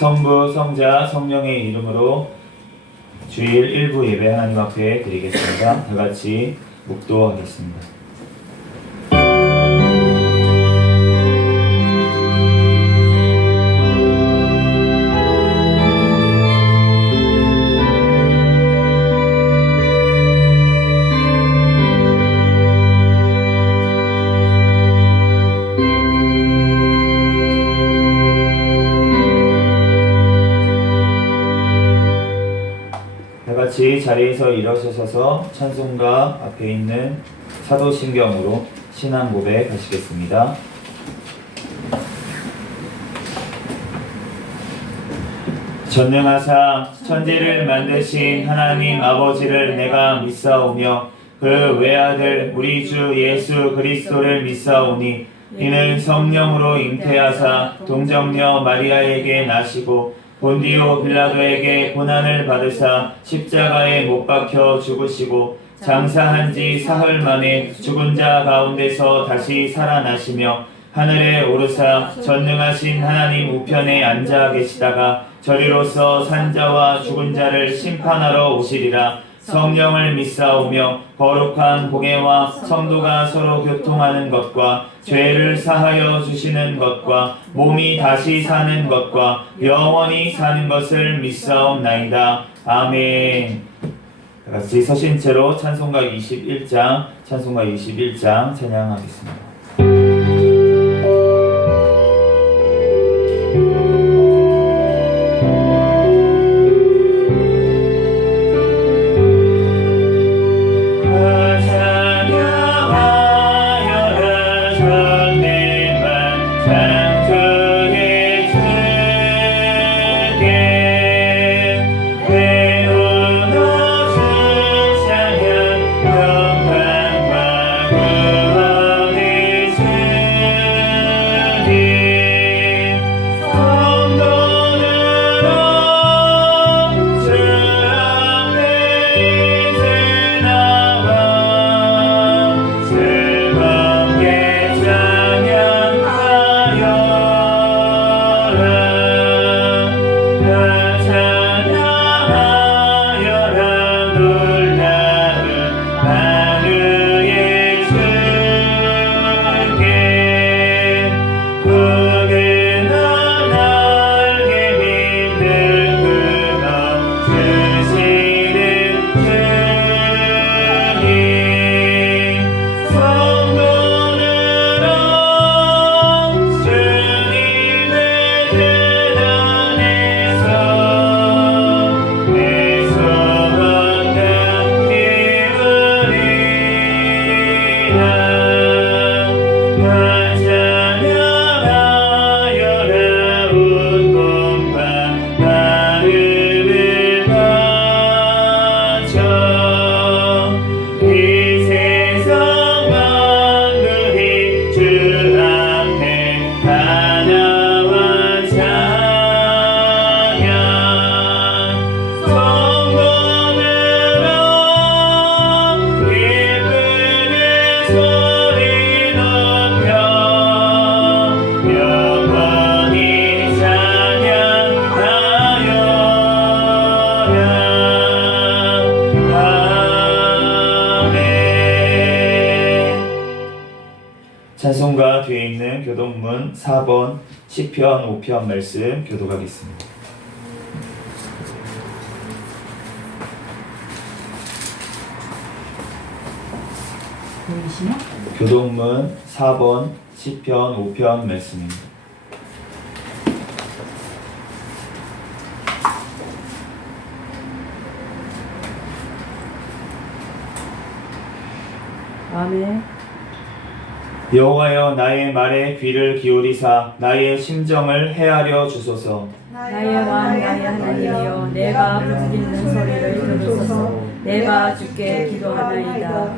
성부, 성자, 성령의 이름으로 주일 일부 예배 하나님 앞에 드리겠습니다. 다 같이 묵도하겠습니다. 같이 자리에서 일어서셔서 찬송가 앞에 있는 사도신경으로 신앙 고백 하시겠습니다. 전능하사 천지를 만드신 하나님 아버지를 내가 믿사오며 그 외아들 우리 주 예수 그리스도를 믿사오니 이는 성령으로 잉태하사 동정녀 마리아에게 나시고 본디오 빌라도에게 고난을 받으사 십자가에 못 박혀 죽으시고 장사한 지 사흘 만에 죽은 자 가운데서 다시 살아나시며 하늘에 오르사 전능하신 하나님 우편에 앉아 계시다가 저리로서 산자와 죽은 자를 심판하러 오시리라. 성령을 믿사오며 거룩한 공예와 성도가 서로 교통하는 것과 죄를 사하여 주시는 것과 몸이 다시 사는 것과 영원히 사는 것을 믿사옵나이다. 아멘. 다같이 서신 채로 찬송가 21장 찬양하겠습니다. 찬송가 뒤에 있는 교독문 4번 시편 5편 말씀 교독하겠습니다. 교독문 4번 시편 5편 말씀입니다. 아멘. 여호와여 나의 말에 귀를 기울이사 나의 심정을 헤아려 주소서. 나의 왕 나의 하나님이여 내가 부르짖는 소리를 들으소서. 내가 주께 기도하나이다.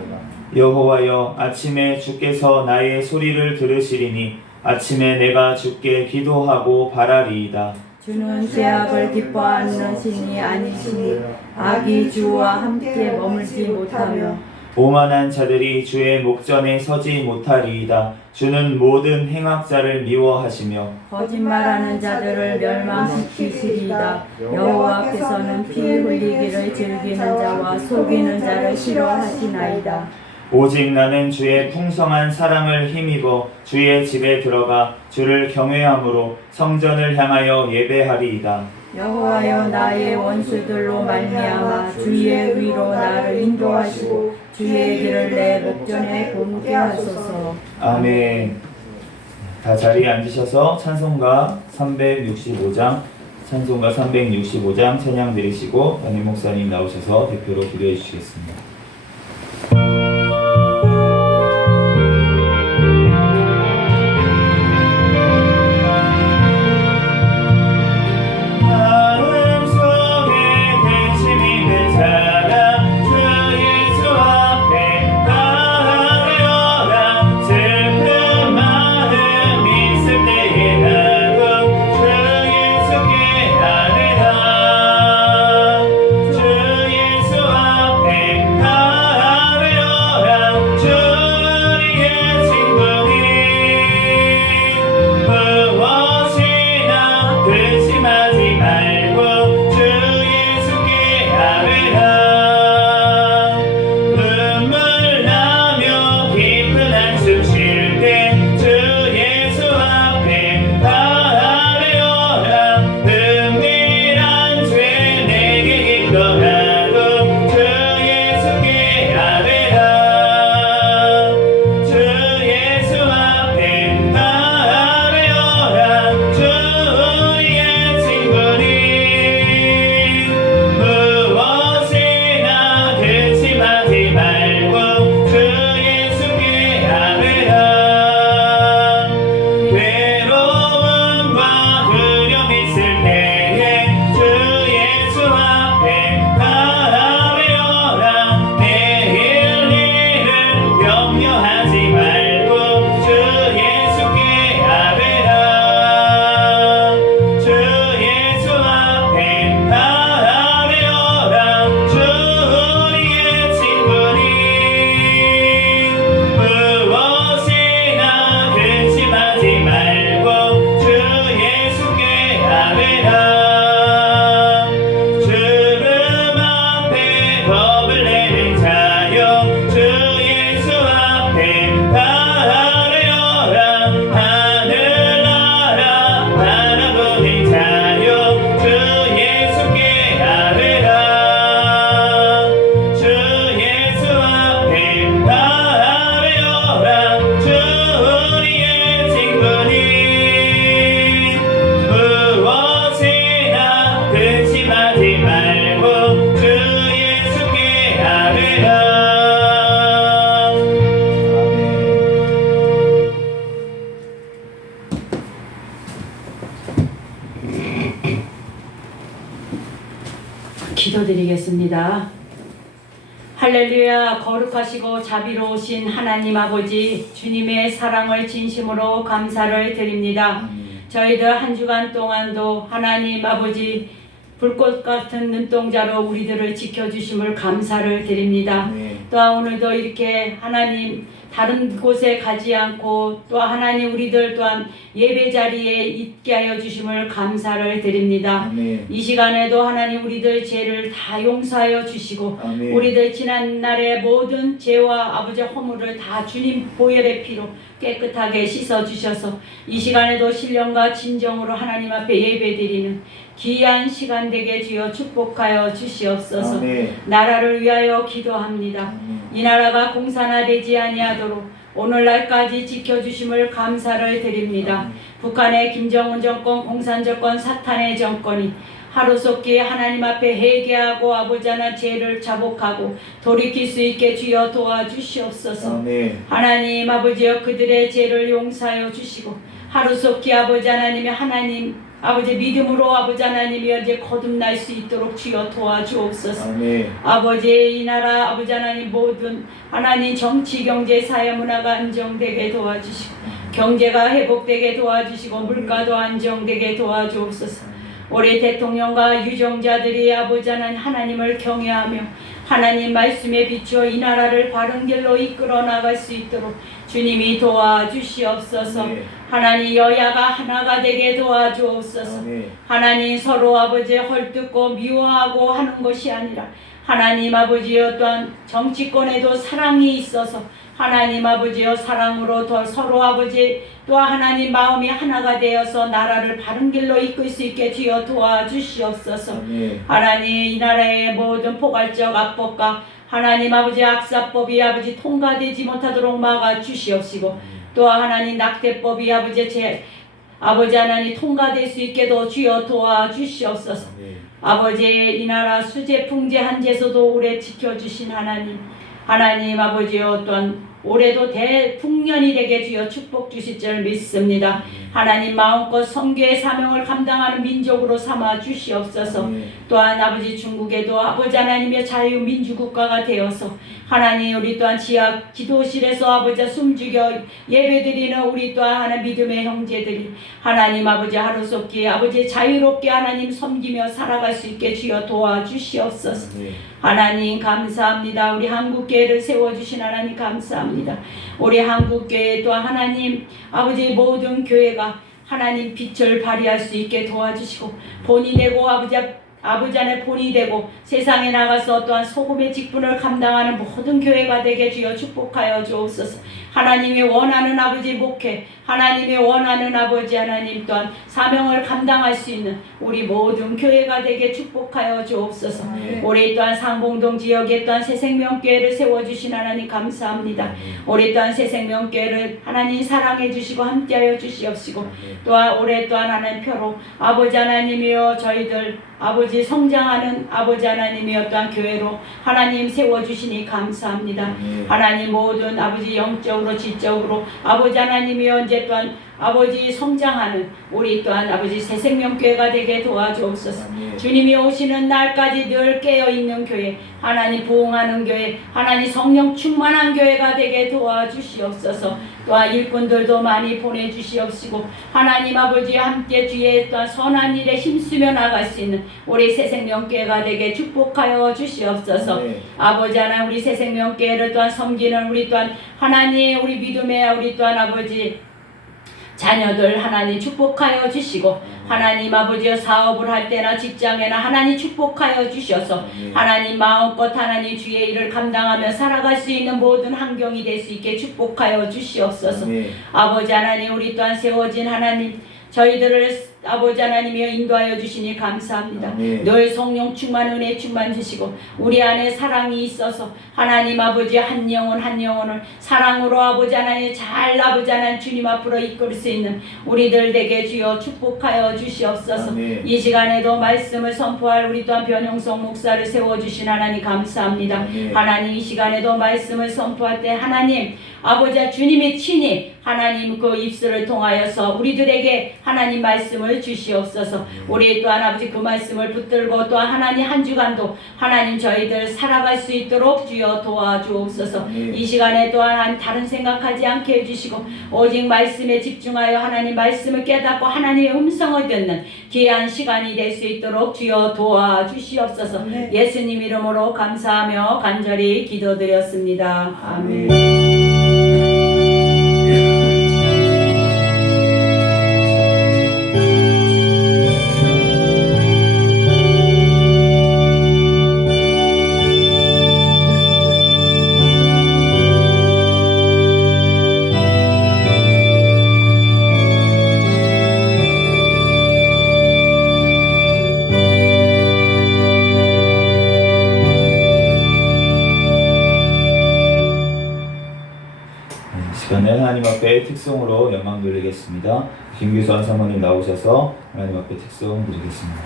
여호와여 아침에 주께서 나의 소리를 들으시리니 아침에 내가 주께 기도하고 바라리이다. 주는 죄악을 기뻐하는 신이 아니시니 악이 주와 함께 머물지 못하며 오만한 자들이 주의 목전에 서지 못하리이다. 주는 모든 행악자를 미워하시며 거짓말하는 자들을 멸망시키시리이다. 여호와께서는 피 흘리기를 즐기는 자와 속이는 자를 싫어하시나이다. 오직 나는 주의 풍성한 사랑을 힘입어 주의 집에 들어가 주를 경외함으로 성전을 향하여 예배하리이다. 여호와여, 나의 원수들로 말미암아 주의 위로 나를 인도하시고 주의 길을 내 목전에 곤게 하소서. 아멘. 다 자리에 앉으셔서 찬송가 365장 찬양 드리시고 연희 목사님 나오셔서 대표로 기도해 주시겠습니다. 기도드리겠습니다. 할렐루야. 거룩하시고 자비로우신 하나님 아버지, 주님의 사랑을 진심으로 감사를 드립니다. 저희들 한 주간 동안도 하나님 아버지 불꽃 같은 눈동자로 우리들을 지켜주심을 감사를 드립니다. 또한 오늘도 이렇게 하나님 다른 곳에 가지 않고 또 하나님 우리들 또한 예배 자리에 있게 하여 주심을 감사를 드립니다. 이 시간에도 하나님 우리들 죄를 다 용서하여 주시고 우리들 지난날의 모든 죄와 아버지 허물을 다 주님 보혈의 피로 깨끗하게 씻어 주셔서 이 시간에도 신령과 진정으로 하나님 앞에 예배드리는 귀한 시간 되게 주여 축복하여 주시옵소서. 나라를 위하여 기도합니다. 이 나라가 공산화되지 아니하도록 오늘날까지 지켜주심을 감사를 드립니다. 북한의 김정은 정권, 공산 정권, 사탄의 정권이 하루속히 하나님 앞에 회개하고 아버지 하나 죄를 자복하고 돌이킬 수 있게 주여 도와주시옵소서. 하나님 아버지여 그들의 죄를 용서하여 주시고 하루속히 아버지 하나님이 하나님 아버지 믿음으로 아버지 하나님이 이제 거듭날 수 있도록 주여 도와주옵소서. 아버지 이 나라 아버지 하나님 모든 하나님 정치 경제 사회 문화가 안정되게 도와주시고 경제가 회복되게 도와주시고 물가도 안정되게 도와주옵소서. 우리 대통령과 유정자들이 아버지 하나님을 경외하며 하나님 말씀에 비추어 이 나라를 바른 길로 이끌어 나갈 수 있도록 주님이 도와주시옵소서. 아멘. 하나님 여야가 하나가 되게 도와주옵소서. 아멘. 하나님 서로 아버지 헐뜯고 미워하고 하는 것이 아니라 하나님 아버지여 또한 정치권에도 사랑이 있어서 하나님 아버지여 사랑으로 더 서로 아버지 또 하나님 마음이 하나가 되어서 나라를 바른 길로 이끌 수 있게 주여 도와주시옵소서. 아멘. 하나님 이 나라의 모든 포괄적 압법과 하나님 아버지 악사법이 아버지 통과되지 못하도록 막아주시옵시고 또 하나님 낙태법이 아버지 하나님 통과될 수 있게도 주여 도와주시옵소서. 아멘. 아버지 이 나라 수재 풍재 한제소도 오래 지켜주신 하나님 아버지여 또한 올해도 대풍년이 되게 주여 축복 주실 줄 믿습니다. 하나님 마음껏 선교의 사명을 감당하는 민족으로 삼아 주시옵소서. 또한 아버지 중국에도 아버지 하나님의 자유민주국가가 되어서 하나님 우리 또한 지하 기도실에서 아버지 숨죽여 예배드리는 우리 또한 하나 믿음의 형제들이 하나님 아버지 하루속히 아버지 자유롭게 하나님 섬기며 살아갈 수 있게 주여 도와주시옵소서. 하나님 감사합니다. 우리 한국교회를 세워주신 하나님 감사합니다. 우리 한국교회 또 하나님 아버지 모든 교회가 하나님 빛을 발휘할 수 있게 도와주시고 본이 되고 아버지 안에 본이 되고 세상에 나가서 또한 소금의 직분을 감당하는 모든 교회가 되게 주여 축복하여 주옵소서. 하나님이 원하는 아버지 목회 하나님이 원하는 아버지 하나님 또한 사명을 감당할 수 있는 우리 모든 교회가 되게 축복하여 주옵소서. 우리 또한 상봉동 지역에 또한 새생명교회를 세워주신 하나님 감사합니다. 우리 또한 새생명교회를 하나님 사랑해 주시고 함께하여 주시옵시고 또한 올해 또한 하나님 표로 아버지 하나님이여 저희들 아버지 성장하는 아버지 하나님이여 또한 교회로 하나님 세워주시니 감사합니다. 하나님 모든 아버지 영적으로 지적으로 아버지 하나님이여 이제 또한 아버지 성장하는 우리 또한 아버지 새생명교회가 되게 도와주옵소서. 주님이 오시는 날까지 늘 깨어있는 교회 하나님 부흥하는 교회 하나님 성령 충만한 교회가 되게 도와주시옵소서. 또한 일꾼들도 많이 보내주시옵시고 하나님 아버지 함께 주의 또한 선한 일에 힘쓰며 나갈 수 있는 우리 새생명교회가 되게 축복하여 주시옵소서. 아버지 하나님 우리 새생명교회를 또한 섬기는 우리 또한 하나님 우리 믿음의 우리 또한 아버지 자녀들 하나님 축복하여 주시고 하나님 아버지여 사업을 할 때나 직장에나 하나님 축복하여 주셔서 하나님 마음껏 하나님 주의 일을 감당하며 살아갈 수 있는 모든 환경이 될 수 있게 축복하여 주시옵소서. 아버지 하나님 우리 또한 세워진 하나님 저희들을 아버지 하나님이여 인도하여 주시니 감사합니다. 늘 성령 충만 은혜 충만 주시고 우리 안에 사랑이 있어서 하나님 아버지 한 영혼을 사랑으로 아버지 하나님 잘 아버지 하나님 주님 앞으로 이끌 수 있는 우리들 되게 주여 축복하여 주시옵소서. 이 시간에도 말씀을 선포할 우리 또한 변형성 목사를 세워주신 하나님 감사합니다. 하나님 이 시간에도 말씀을 선포할 때 하나님 아버지 주님이 친히 하나님 그 입술을 통하여서 우리들에게 하나님 말씀을 주시옵소서. 우리 또한 아버지 그 말씀을 붙들고 또한 하나님 한 주간도 하나님 저희들 살아갈 수 있도록 주여 도와주옵소서. 이 시간에 또한 다른 생각하지 않게 해주시고 오직 말씀에 집중하여 하나님 말씀을 깨닫고 하나님의 음성을 듣는 귀한 시간이 될 수 있도록 주여 도와주시옵소서. 예수님 이름으로 감사하며 간절히 기도드렸습니다. 아멘. 하나님 앞에 특송으로 영광 돌리겠습니다. 김규선 사모님 나오셔서 하나님 앞에 특송 드리겠습니다.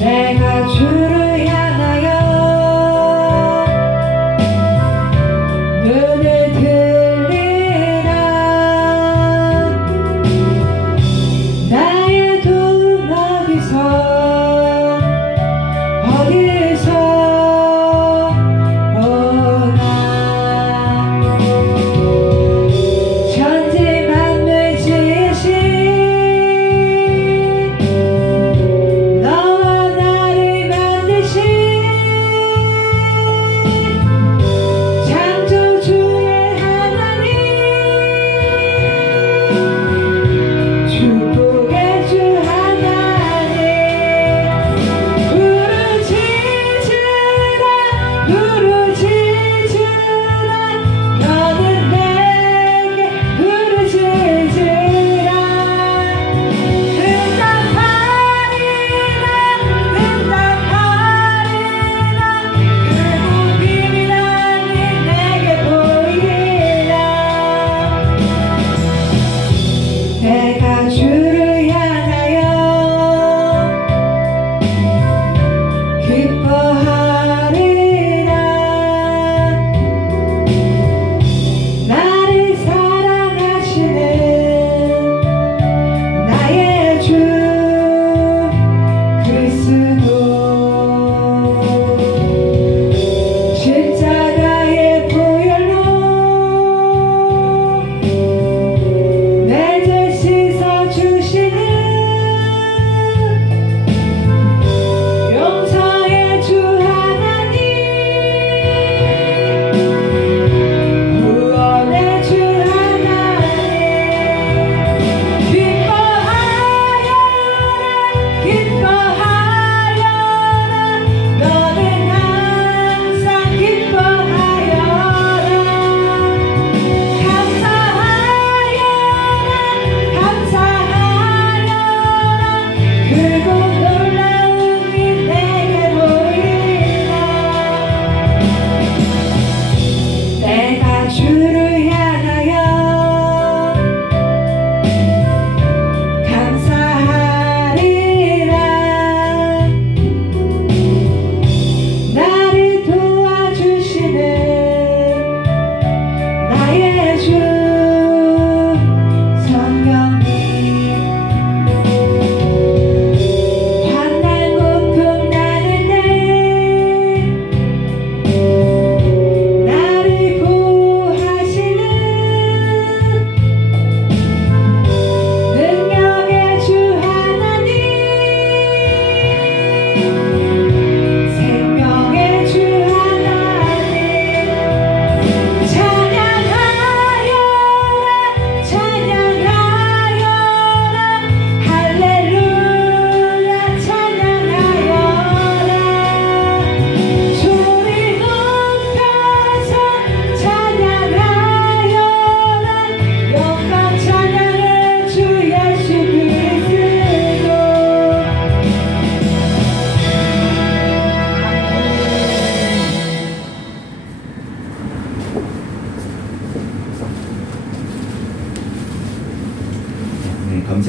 내가 주를 향하여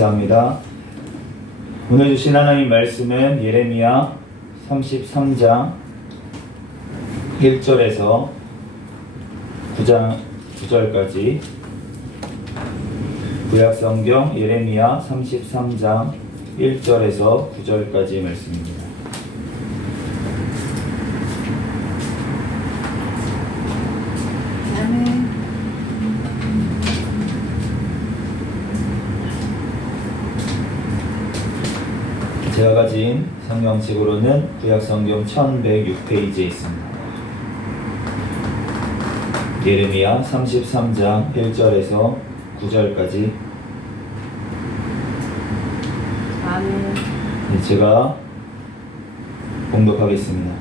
감사합니다. 오늘 주신 하나님 말씀은 예레미야 33장 1절에서 9절까지 구약성경 예레미야 33장 1절에서 9절까지 말씀입니다. 제가 가진 성경책으로는 구약성경 1106페이지에 있습니다. 예레미야 33장 1절에서 9절까지 제가 봉독하겠습니다.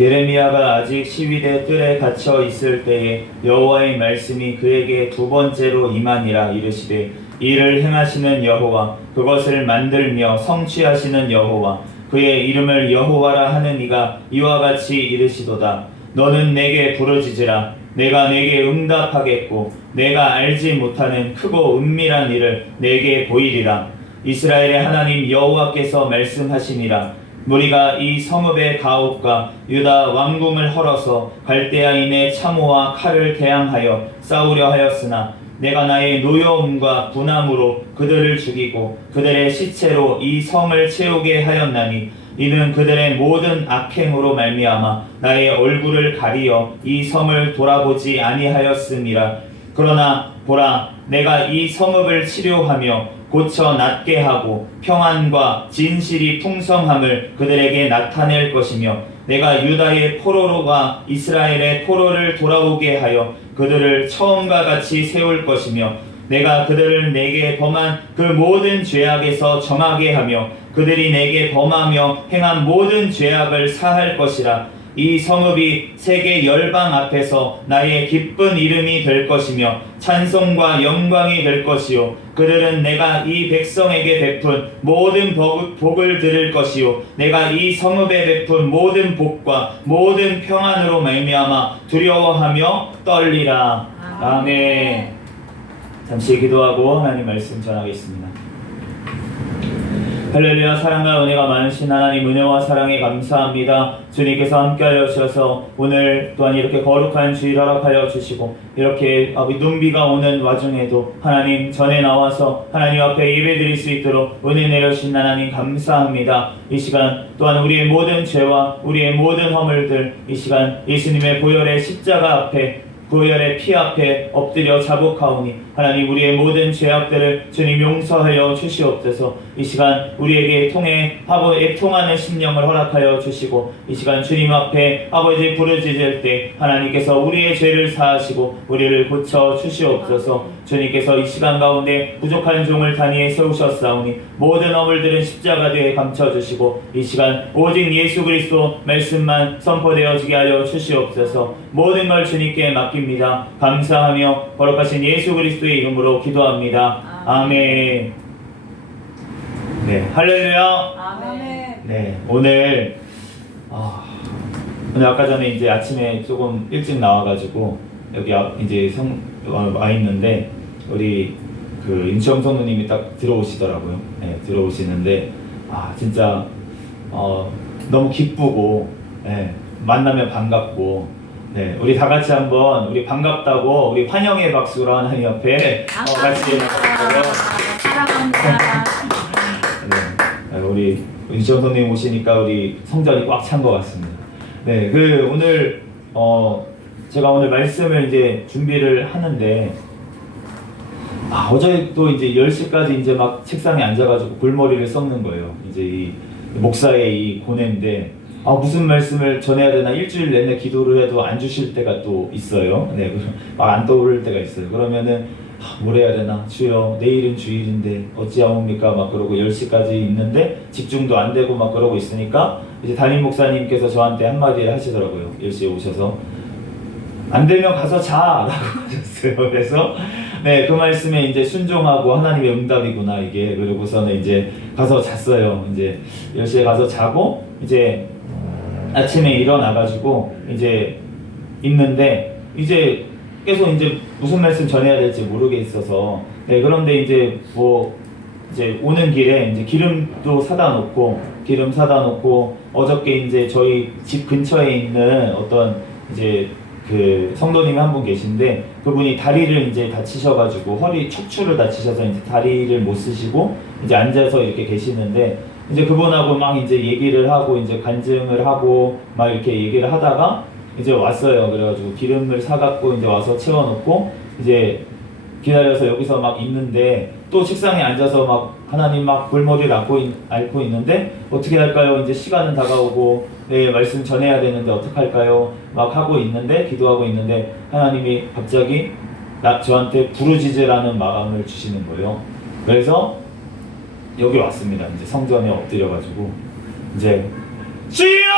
예레미야가 아직 시위대 뜰에 갇혀 있을 때에 여호와의 말씀이 그에게 두 번째로 임하니라. 이르시되 이를 행하시는 여호와, 그것을 만들며 성취하시는 여호와, 그의 이름을 여호와라 하는 이가 이와 같이 이르시도다. 너는 내게 부르짖으라. 내가 내게 응답하겠고 내가 알지 못하는 크고 은밀한 일을 내게 보이리라. 이스라엘의 하나님 여호와께서 말씀하시니라. 무리가 이 성읍의 가옥과 유다 왕궁을 헐어서 갈대아인의 참호와 칼을 대항하여 싸우려 하였으나 내가 나의 노여움과 분함으로 그들을 죽이고 그들의 시체로 이 성을 채우게 하였나니 이는 그들의 모든 악행으로 말미암아 나의 얼굴을 가리어 이 성을 돌아보지 아니하였음이라. 그러나 보라, 내가 이 성읍을 치료하며 고쳐 낫게 하고 평안과 진실이 풍성함을 그들에게 나타낼 것이며 내가 유다의 포로로가 이스라엘의 포로를 돌아오게 하여 그들을 처음과 같이 세울 것이며 내가 그들을 내게 범한 그 모든 죄악에서 정하게 하며 그들이 내게 범하며 행한 모든 죄악을 사할 것이라. 이 성읍이 세계 열방 앞에서 나의 기쁜 이름이 될 것이며 찬송과 영광이 될 것이요 그들은 내가 이 백성에게 베푼 모든 복을 들을 것이요 내가 이 성읍에 베푼 모든 복과 모든 평안으로 말미암아 두려워하며 떨리라. 아멘. 잠시 기도하고 하나님 말씀 전하겠습니다. 할렐루야. 사랑과 은혜가 많으신 하나님, 은혜와 사랑에 감사합니다. 주님께서 함께하여 주셔서 오늘 또한 이렇게 거룩한 주일 허락하여 주시고 이렇게 눈비가 오는 와중에도 하나님 전에 나와서 하나님 앞에 예배드릴 수 있도록 은혜 내려주신 하나님 감사합니다. 이 시간 또한 우리의 모든 죄와 우리의 모든 허물들 이 시간 예수님의 보혈의 십자가 앞에 보혈의 피 앞에 엎드려 자복하오니 하나님 우리의 모든 죄악들을 주님 용서하여 주시옵소서. 이 시간 우리에게 통하는 심령을 허락하여 주시고 이 시간 주님 앞에 아버지 부르짖을 때 하나님께서 우리의 죄를 사하시고 우리를 고쳐 주시옵소서. 주님께서 이 시간 가운데 부족한 종을 단위에 세우셨사오니 모든 허물들은 십자가에 감춰주시고 이 시간 오직 예수 그리스도 말씀만 선포되어지게 하여 주시옵소서. 모든 걸 주님께 맡깁니다. 감사하며 거룩하신 예수 그리스도의 이름으로 기도합니다. 아멘. 네, 할렐루야. 아멘. 네, 오늘 아까 전에 이제 아침에 조금 일찍 나와가지고 여기 이제 와 있는데 우리 그 임치영 성도님이 딱 들어오시더라고요. 네, 들어오시는데 진짜 너무 기쁘고 만나면 반갑고. 네, 우리 다 같이 한번 우리 반갑다고 우리 환영의 박수로 하나님 앞에 같이 사랑합니다. 네, 우리 임치영 성도님 오시니까 우리 성전이 꽉 찬 것 같습니다. 네, 오늘 제가 오늘 말씀을 이제 준비를 하는데 어제 또 이제 10시까지 이제 막 책상에 앉아가지고 골머리를 썩는 거예요. 이제 이 목사의 이 고뇌인데 무슨 말씀을 전해야 되나 일주일 내내 기도를 해도 안 주실 때가 또 있어요. 네, 막 안 떠오를 때가 있어요. 그러면은 뭘 해야 되나? 주여, 내일은 주일인데 어찌하옵니까? 막 그러고 10시까지 있는데 집중도 안 되고 막 그러고 있으니까 이제 담임 목사님께서 저한테 한마디 하시더라고요. 10시에 오셔서 안 되면 가서 자! 라고 하셨어요. 그래서 네, 그 말씀에 이제 순종하고 하나님의 응답이구나 이게. 그러고서는 이제 가서 잤어요. 이제 10시에 가서 자고 이제 아침에 일어나가지고 이제 있는데 이제 계속 이제 무슨 말씀 전해야 될지 모르겠어서 네, 그런데 이제 이제 오는 길에 이제 기름도 사다 놓고 어저께 이제 저희 집 근처에 있는 어떤 이제 그 성도님이 한 분 계신데 그분이 다리를 이제 다치셔가지고 허리 척추를 다치셔서 이제 다리를 못 쓰시고 이제 앉아서 이렇게 계시는데 이제 그분하고 막 이제 얘기를 하고 이제 간증을 하고 막 이렇게 얘기를 하다가 이제 왔어요. 그래가지고 기름을 사갖고 이제 와서 채워놓고 이제 기다려서 여기서 막 있는데 또 책상에 앉아서 막 하나님 막 골머리를 앓고 있는데 어떻게 할까요? 이제 시간은 다가오고 네, 말씀 전해야 되는데 어떡할까요? 막 하고 있는데 기도하고 있는데 하나님이 갑자기 저한테 부르짖으라는 마음을 주시는 거예요. 그래서 여기 왔습니다. 이제 성전에 엎드려가지고 이제 주여!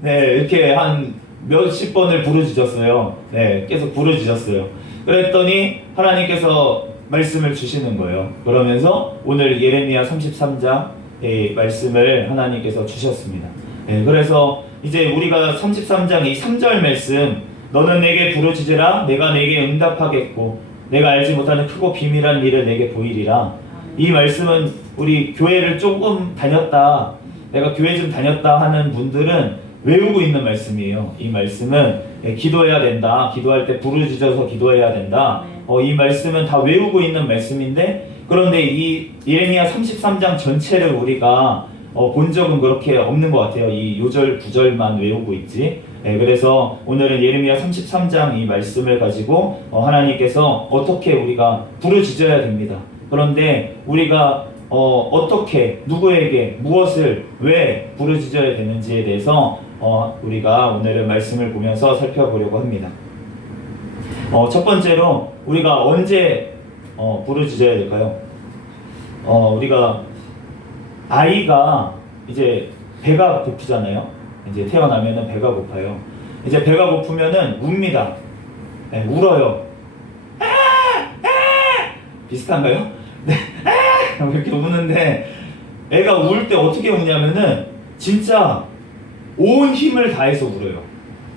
네, 이렇게 한 몇십 번을 부르짖었어요. 네, 계속 부르짖었어요. 그랬더니 하나님께서 말씀을 주시는 거예요. 그러면서 오늘 예레미야 33장의 말씀을 하나님께서 주셨습니다. 네, 그래서 이제 우리가 33장 이 3절 말씀 너는 내게 부르짖으라 내가 내게 응답하겠고 내가 알지 못하는 크고 비밀한 일을 내게 보이리라. 이 말씀은 우리 교회를 조금 다녔다, 내가 교회 좀 다녔다 하는 분들은 외우고 있는 말씀이에요. 이 말씀은 기도해야 된다, 기도할 때 부르짖어서 기도해야 된다. 이 말씀은 다 외우고 있는 말씀인데 그런데 이 예레미야 33장 전체를 우리가 본 적은 그렇게 없는 것 같아요. 이 요절 구절만 외우고 있지. 그래서 오늘은 예레미야 33장 이 말씀을 가지고 하나님께서 어떻게 우리가 부르짖어야 됩니다. 그런데 우리가 어떻게 누구에게 무엇을 왜 부르짖어야 되는지에 대해서 우리가 오늘은 말씀을 보면서 살펴보려고 합니다. 첫 번째로 우리가 언제 부르짖어야 될까요? 우리가 아이가 이제 배가 고프잖아요. 이제 태어나면은 배가 고파요. 이제 배가 고프면은 웁니다. 네, 울어요. 비슷한가요? 네. 이렇게 우는데 애가 울 때 어떻게 우냐면은 진짜 온 힘을 다해서 울어요.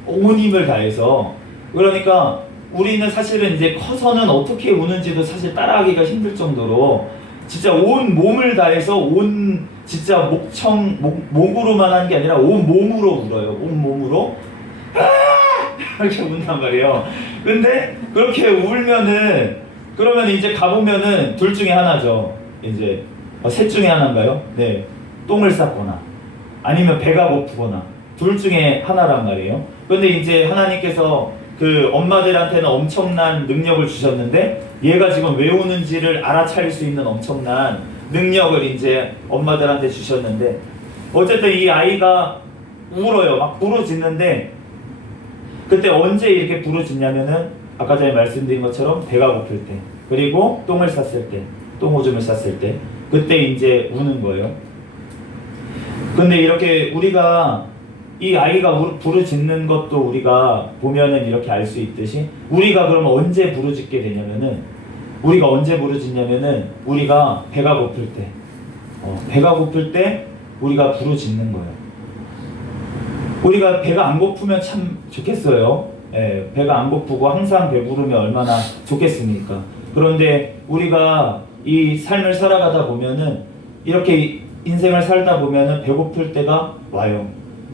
온 힘을 다해서. 그러니까 우리는 사실은 이제 커서는 어떻게 우는지도 사실 따라하기가 힘들 정도로 진짜 온 몸을 다해서 진짜 목으로만 하는 게 아니라 온 몸으로 울어요. 온 몸으로 이렇게 운단 말이에요. 근데 그렇게 울면은 그러면 이제 가보면은 둘 중에 하나죠. 이제 셋 중에 하나인가요? 네, 똥을 쌌거나 아니면 배가 고프거나 둘 중에 하나란 말이에요. 근데 이제 하나님께서 그 엄마들한테는 엄청난 능력을 주셨는데 얘가 지금 왜 우는지를 알아차릴 수 있는 엄청난 능력을 이제 엄마들한테 주셨는데 어쨌든 이 아이가 울어요. 막 부르짖는데 그때 언제 이렇게 부르짖냐면은 아까 전에 말씀드린 것처럼 배가 고플 때 그리고 똥을 쌌을 때 똥오줌을 쌌을 때 그때 이제 우는 거예요. 근데 이렇게 우리가 이 아이가 부르짖는 것도 우리가 보면은 이렇게 알 수 있듯이 우리가 그러면 언제 부르짖게 되냐면은 우리가 언제 부르짖냐면은 우리가 배가 고플 때 배가 고플 때 우리가 부르짖는 거예요. 우리가 배가 안 고프면 참 좋겠어요. 예, 배가 안 고프고 항상 배부르면 얼마나 좋겠습니까? 그런데 우리가 이 삶을 살아가다 보면은 이렇게 인생을 살다 보면은 배고플 때가 와요.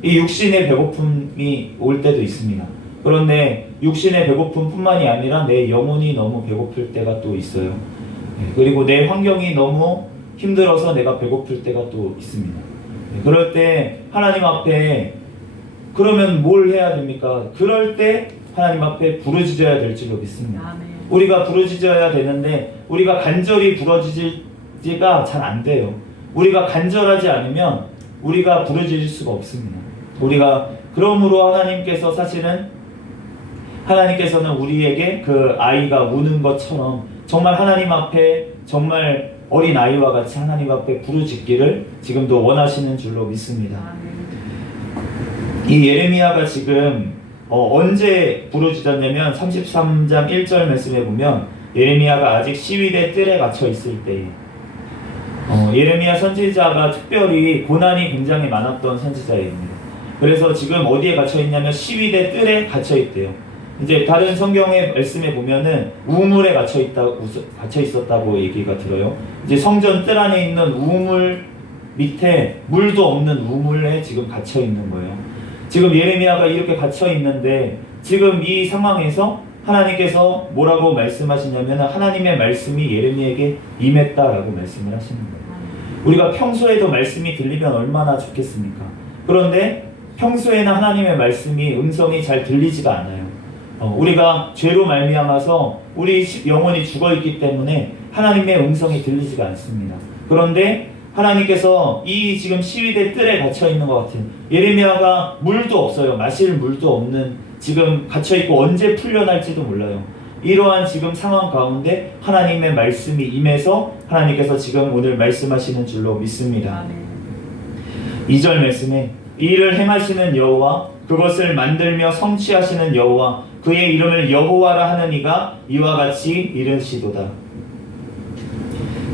이 육신의 배고픔이 올 때도 있습니다. 그런데 육신의 배고픔뿐만이 아니라 내 영혼이 너무 배고플 때가 또 있어요. 그리고 내 환경이 너무 힘들어서 내가 배고플 때가 또 있습니다. 그럴 때 하나님 앞에 그러면 뭘 해야 됩니까? 그럴 때 하나님 앞에 부르짖어야 될 줄로 믿습니다. 아멘. 우리가 부르짖어야 되는데 우리가 간절히 부르짖지가 잘 안 돼요. 우리가 간절하지 않으면 우리가 부르짖을 수가 없습니다. 우리가 그러므로 하나님께서는 우리에게 그 아이가 우는 것처럼 정말 하나님 앞에 정말 어린 아이와 같이 하나님 앞에 부르짖기를 지금도 원하시는 줄로 믿습니다. 이 예레미야가 지금 언제 부르짖었냐면 33장 1절 말씀에 보면 예레미야가 아직 시위대 뜰에 갇혀 있을 때에 예레미야 선지자가 특별히 고난이 굉장히 많았던 선지자입니다. 그래서 지금 어디에 갇혀 있냐면 시위대 뜰에 갇혀 있대요. 이제 다른 성경의 말씀에 보면은 우물에 갇혀 있었다고 얘기가 들어요. 이제 성전 뜰 안에 있는 우물 밑에 물도 없는 우물에 지금 갇혀 있는 거예요. 지금 예레미야가 이렇게 갇혀 있는데 지금 이 상황에서 하나님께서 뭐라고 말씀하시냐면 하나님의 말씀이 예레미야에게 임했다라고 말씀을 하시는 거예요. 우리가 평소에도 말씀이 들리면 얼마나 좋겠습니까? 그런데 평소에는 하나님의 말씀이 음성이 잘 들리지가 않아요. 우리가 죄로 말미암아서 우리 영혼이 죽어있기 때문에 하나님의 음성이 들리지가 않습니다. 그런데 하나님께서 이 지금 시위대 뜰에 갇혀있는 것 같아요. 예레미야가 물도 없어요. 마실 물도 없는 지금 갇혀있고 언제 풀려날지도 몰라요. 이러한 지금 상황 가운데 하나님의 말씀이 임해서 하나님께서 지금 오늘 말씀하시는 줄로 믿습니다. 2절 말씀에 이 일을 행하시는 여호와 그것을 만들며 성취하시는 여호와 그의 이름을 여호와라 하는 이가 이와 같이 이르시도다.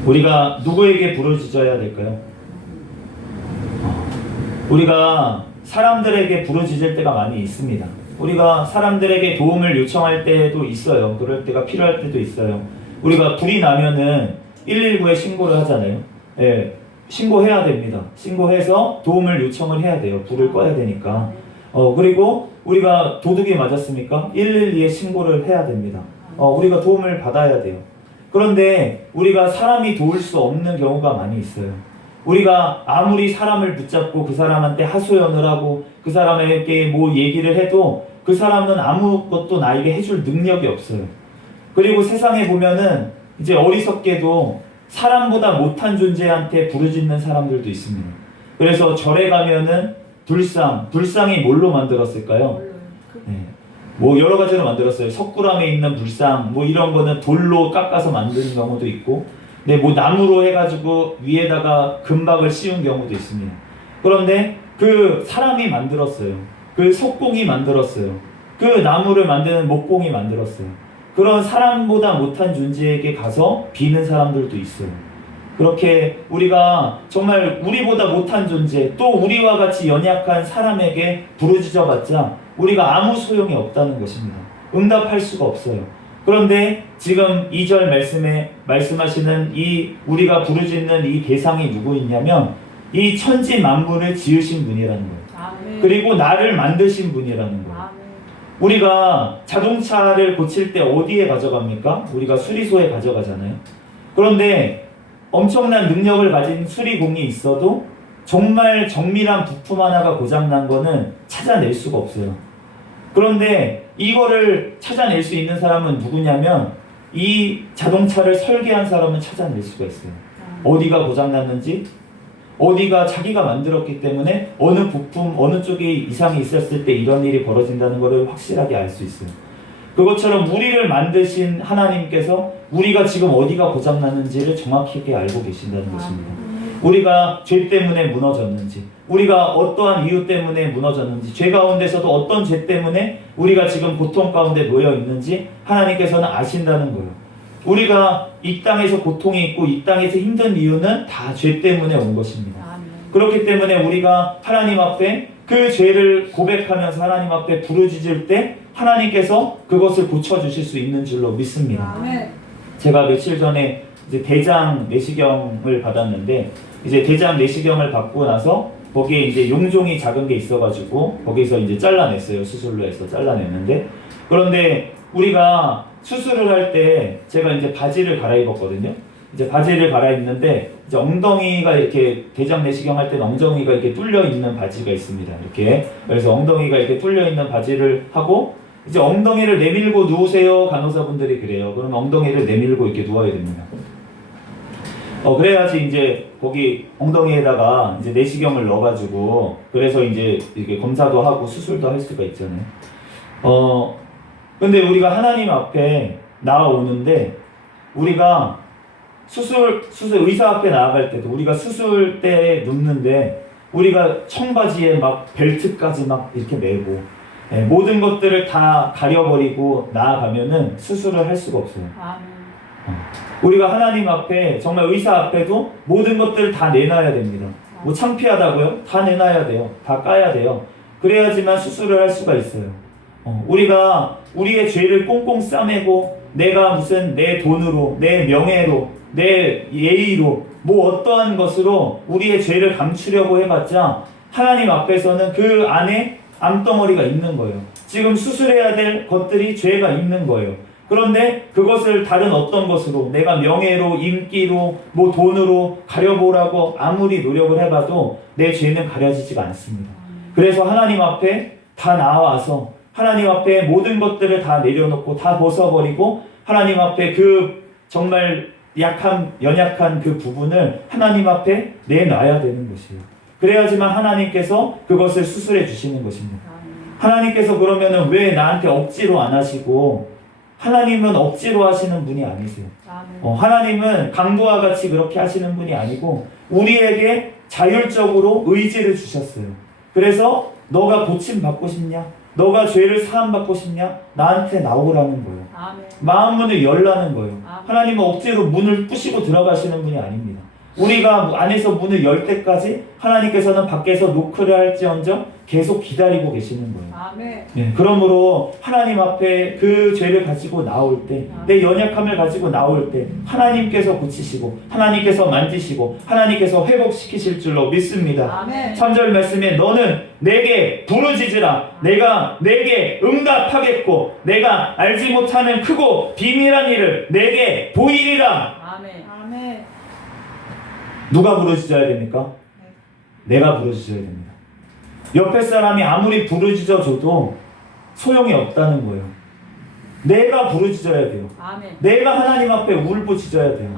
우리가 누구에게 부르짖어야 될까요? 우리가 사람들에게 부르짖을 때가 많이 있습니다. 우리가 사람들에게 도움을 요청할 때도 있어요. 그럴 때가 필요할 때도 있어요. 우리가 불이 나면은 119에 신고를 하잖아요. 예, 신고해야 됩니다. 신고해서 도움을 요청을 해야 돼요. 불을 꺼야 되니까. 그리고 우리가 도둑이 맞았습니까? 112에 신고를 해야 됩니다. 우리가 도움을 받아야 돼요. 그런데 우리가 사람이 도울 수 없는 경우가 많이 있어요. 우리가 아무리 사람을 붙잡고 그 사람한테 하소연을 하고 그 사람에게 뭐 얘기를 해도 그 사람은 아무것도 나에게 해줄 능력이 없어요. 그리고 세상에 보면은 이제 어리석게도 사람보다 못한 존재한테 부르짖는 사람들도 있습니다. 그래서 절에 가면은 불상이 뭘로 만들었을까요? 네. 뭐 여러 가지로 만들었어요. 석굴암에 있는 불상, 뭐 이런 거는 돌로 깎아서 만드는 경우도 있고, 네, 뭐 나무로 해가지고 위에다가 금박을 씌운 경우도 있습니다. 그런데 그 사람이 만들었어요. 그 석공이 만들었어요. 그 나무를 만드는 목공이 만들었어요. 그런 사람보다 못한 존재에게 가서 비는 사람들도 있어요. 그렇게 우리가 정말 우리보다 못한 존재, 또 우리와 같이 연약한 사람에게 부르짖어봤자 우리가 아무 소용이 없다는 것입니다. 응답할 수가 없어요. 그런데 지금 2절 말씀에 말씀하시는 이 우리가 부르짖는 이 대상이 누구이냐면 이 천지 만물을 지으신 분이라는 거예요. 아멘. 그리고 나를 만드신 분이라는 거예요. 아멘. 우리가 자동차를 고칠 때 어디에 가져갑니까? 우리가 수리소에 가져가잖아요. 그런데 엄청난 능력을 가진 수리공이 있어도 정말 정밀한 부품 하나가 고장난 거는 찾아낼 수가 없어요. 그런데 이거를 찾아낼 수 있는 사람은 누구냐면 이 자동차를 설계한 사람은 찾아낼 수가 있어요. 어디가 고장났는지, 어디가 자기가 만들었기 때문에 어느 부품, 어느 쪽에 이상이 있었을 때 이런 일이 벌어진다는 것을 확실하게 알 수 있어요. 그것처럼 우리를 만드신 하나님께서 우리가 지금 어디가 고장났는지를 정확하게 알고 계신다는 것입니다. 우리가 죄 때문에 무너졌는지, 우리가 어떠한 이유 때문에 무너졌는지, 죄 가운데서도 어떤 죄 때문에 우리가 지금 고통 가운데 놓여 있는지 하나님께서는 아신다는 거예요. 우리가 이 땅에서 고통이 있고 이 땅에서 힘든 이유는 다 죄 때문에 온 것입니다. 그렇기 때문에 우리가 하나님 앞에 그 죄를 고백하면서 하나님 앞에 부르짖을 때 하나님께서 그것을 고쳐주실 수 있는 줄로 믿습니다. 제가 며칠 전에 이제 대장 내시경을 받았는데, 이제 대장 내시경을 받고 나서 거기에 이제 용종이 작은 게 있어가지고 거기서 이제 잘라냈어요. 수술로 해서 잘라냈는데, 그런데 우리가 수술을 할 때 제가 이제 바지를 갈아입었거든요. 이제 바지를 갈아입는데 이제 엉덩이가 이렇게 대장 내시경 할 때는 엉덩이가 이렇게 뚫려 있는 바지가 있습니다. 이렇게. 그래서 엉덩이가 이렇게 뚫려 있는 바지를 하고 이제 엉덩이를 내밀고 누우세요. 간호사분들이 그래요. 그럼 엉덩이를 내밀고 이렇게 누워야 됩니다. 그래야지 이제 거기 엉덩이에다가 이제 내시경을 넣어가지고 그래서 이제 이렇게 검사도 하고 수술도 할 수가 있잖아요. 근데 우리가 하나님 앞에 나아오는데 우리가 수술 의사 앞에 나아갈 때도 우리가 수술 때 눕는데 우리가 청바지에 막 벨트까지 막 이렇게 매고 모든 것들을 다 가려버리고 나아가면은 수술을 할 수가 없어요. 우리가 하나님 앞에 정말 의사 앞에도 모든 것들을 다 내놔야 됩니다. 뭐 창피하다고요? 다 내놔야 돼요. 다 까야 돼요. 그래야지만 수술을 할 수가 있어요. 우리가 우리의 죄를 꽁꽁 싸매고 내가 무슨 내 돈으로, 내 명예로, 내 예의로 뭐 어떠한 것으로 우리의 죄를 감추려고 해봤자 하나님 앞에서는 그 안에 암덩어리가 있는 거예요. 지금 수술해야 될 것들이 죄가 있는 거예요. 그런데 그것을 다른 어떤 것으로 내가 명예로, 인기로, 뭐 돈으로 가려보라고 아무리 노력을 해봐도 내 죄는 가려지지가 않습니다. 그래서 하나님 앞에 다 나와서 하나님 앞에 모든 것들을 다 내려놓고 다 벗어버리고 하나님 앞에 그 정말 연약한 그 부분을 하나님 앞에 내놔야 되는 것이에요. 그래야지만 하나님께서 그것을 수술해 주시는 것입니다. 하나님께서 그러면은 왜 나한테 억지로 안 하시고, 하나님은 억지로 하시는 분이 아니세요. 하나님은 강도와 같이 그렇게 하시는 분이 아니고 우리에게 자율적으로 의지를 주셨어요. 그래서 너가 고침 받고 싶냐? 너가 죄를 사함 받고 싶냐? 나한테 나오라는 거예요. 마음문을 열라는 거예요. 하나님은 억지로 문을 부시고 들어가시는 분이 아닙니다. 우리가 안에서 문을 열 때까지 하나님께서는 밖에서 노크를 할지언정 계속 기다리고 계시는 거예요. 네, 그러므로 하나님 앞에 그 죄를 가지고 나올 때, 내 연약함을 가지고 나올 때 하나님께서 고치시고 하나님께서 만지시고 하나님께서 회복시키실 줄로 믿습니다. 3절 말씀에 너는 내게 부르짖으라. 내가 내게 응답하겠고 내가 알지 못하는 크고 비밀한 일을 내게 보이리라. 누가 부르짖어야 됩니까? 내가 부르짖어야 됩니다. 옆에 사람이 아무리 부르짖어 줘도 소용이 없다는 거예요. 내가 부르짖어야 돼요. 내가 하나님 앞에 울부짖어야 돼요.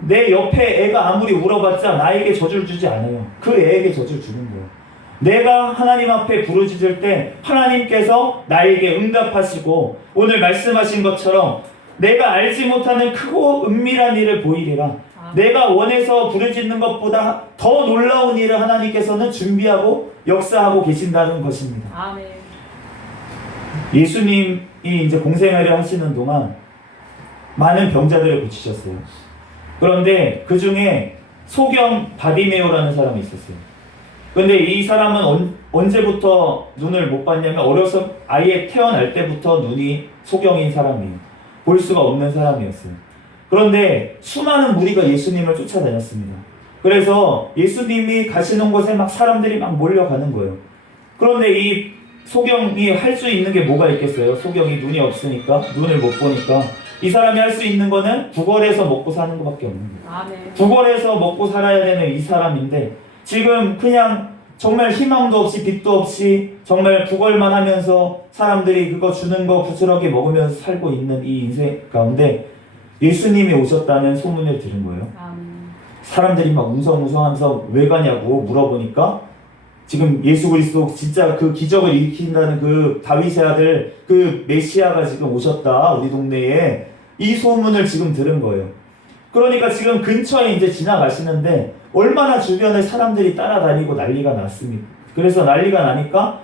내 옆에 애가 아무리 울어봤자 나에게 젖을 주지 않아요. 그 애에게 젖을 주는 거예요. 내가 하나님 앞에 부르짖을 때 하나님께서 나에게 응답하시고 오늘 말씀하신 것처럼 내가 알지 못하는 크고 은밀한 일을 보이리라. 내가 원해서 부르짖는 것보다 더 놀라운 일을 하나님께서는 준비하고 역사하고 계신다는 것입니다. 예수님이 이제 공생애를 하시는 동안 많은 병자들을 고치셨어요. 그런데 그 중에 소경 바디메오라는 사람이 있었어요. 근데 이 사람은 언제부터 눈을 못 봤냐면 어려서 아예 태어날 때부터 눈이 소경인 사람이에요. 볼 수가 없는 사람이었어요. 그런데 수많은 무리가 예수님을 쫓아다녔습니다. 그래서 예수님이 가시는 곳에 막 사람들이 막 몰려가는 거예요. 그런데 이 소경이 할 수 있는 게 뭐가 있겠어요? 소경이 눈이 없으니까, 눈을 못 보니까 이 사람이 할 수 있는 거는 구걸해서 먹고 사는 것밖에 없는 거예요. 구걸해서 먹고 살아야 되는 이 사람인데 지금 그냥 정말 희망도 없이 빛도 없이 정말 구걸만 하면서 사람들이 그거 주는 거 부스러기 먹으면서 살고 있는 이 인생 가운데 예수님이 오셨다는 소문을 들은 거예요. 사람들이 막 웅성웅성하면서 왜 가냐고 물어보니까 지금 예수 그리스도 진짜 그 기적을 일으킨다는 그 다윗의 아들 그 메시아가 지금 오셨다 우리 동네에, 이 소문을 지금 들은 거예요. 그러니까 지금 근처에 이제 지나가시는데 얼마나 주변에 사람들이 따라다니고 난리가 났습니다. 그래서 난리가 나니까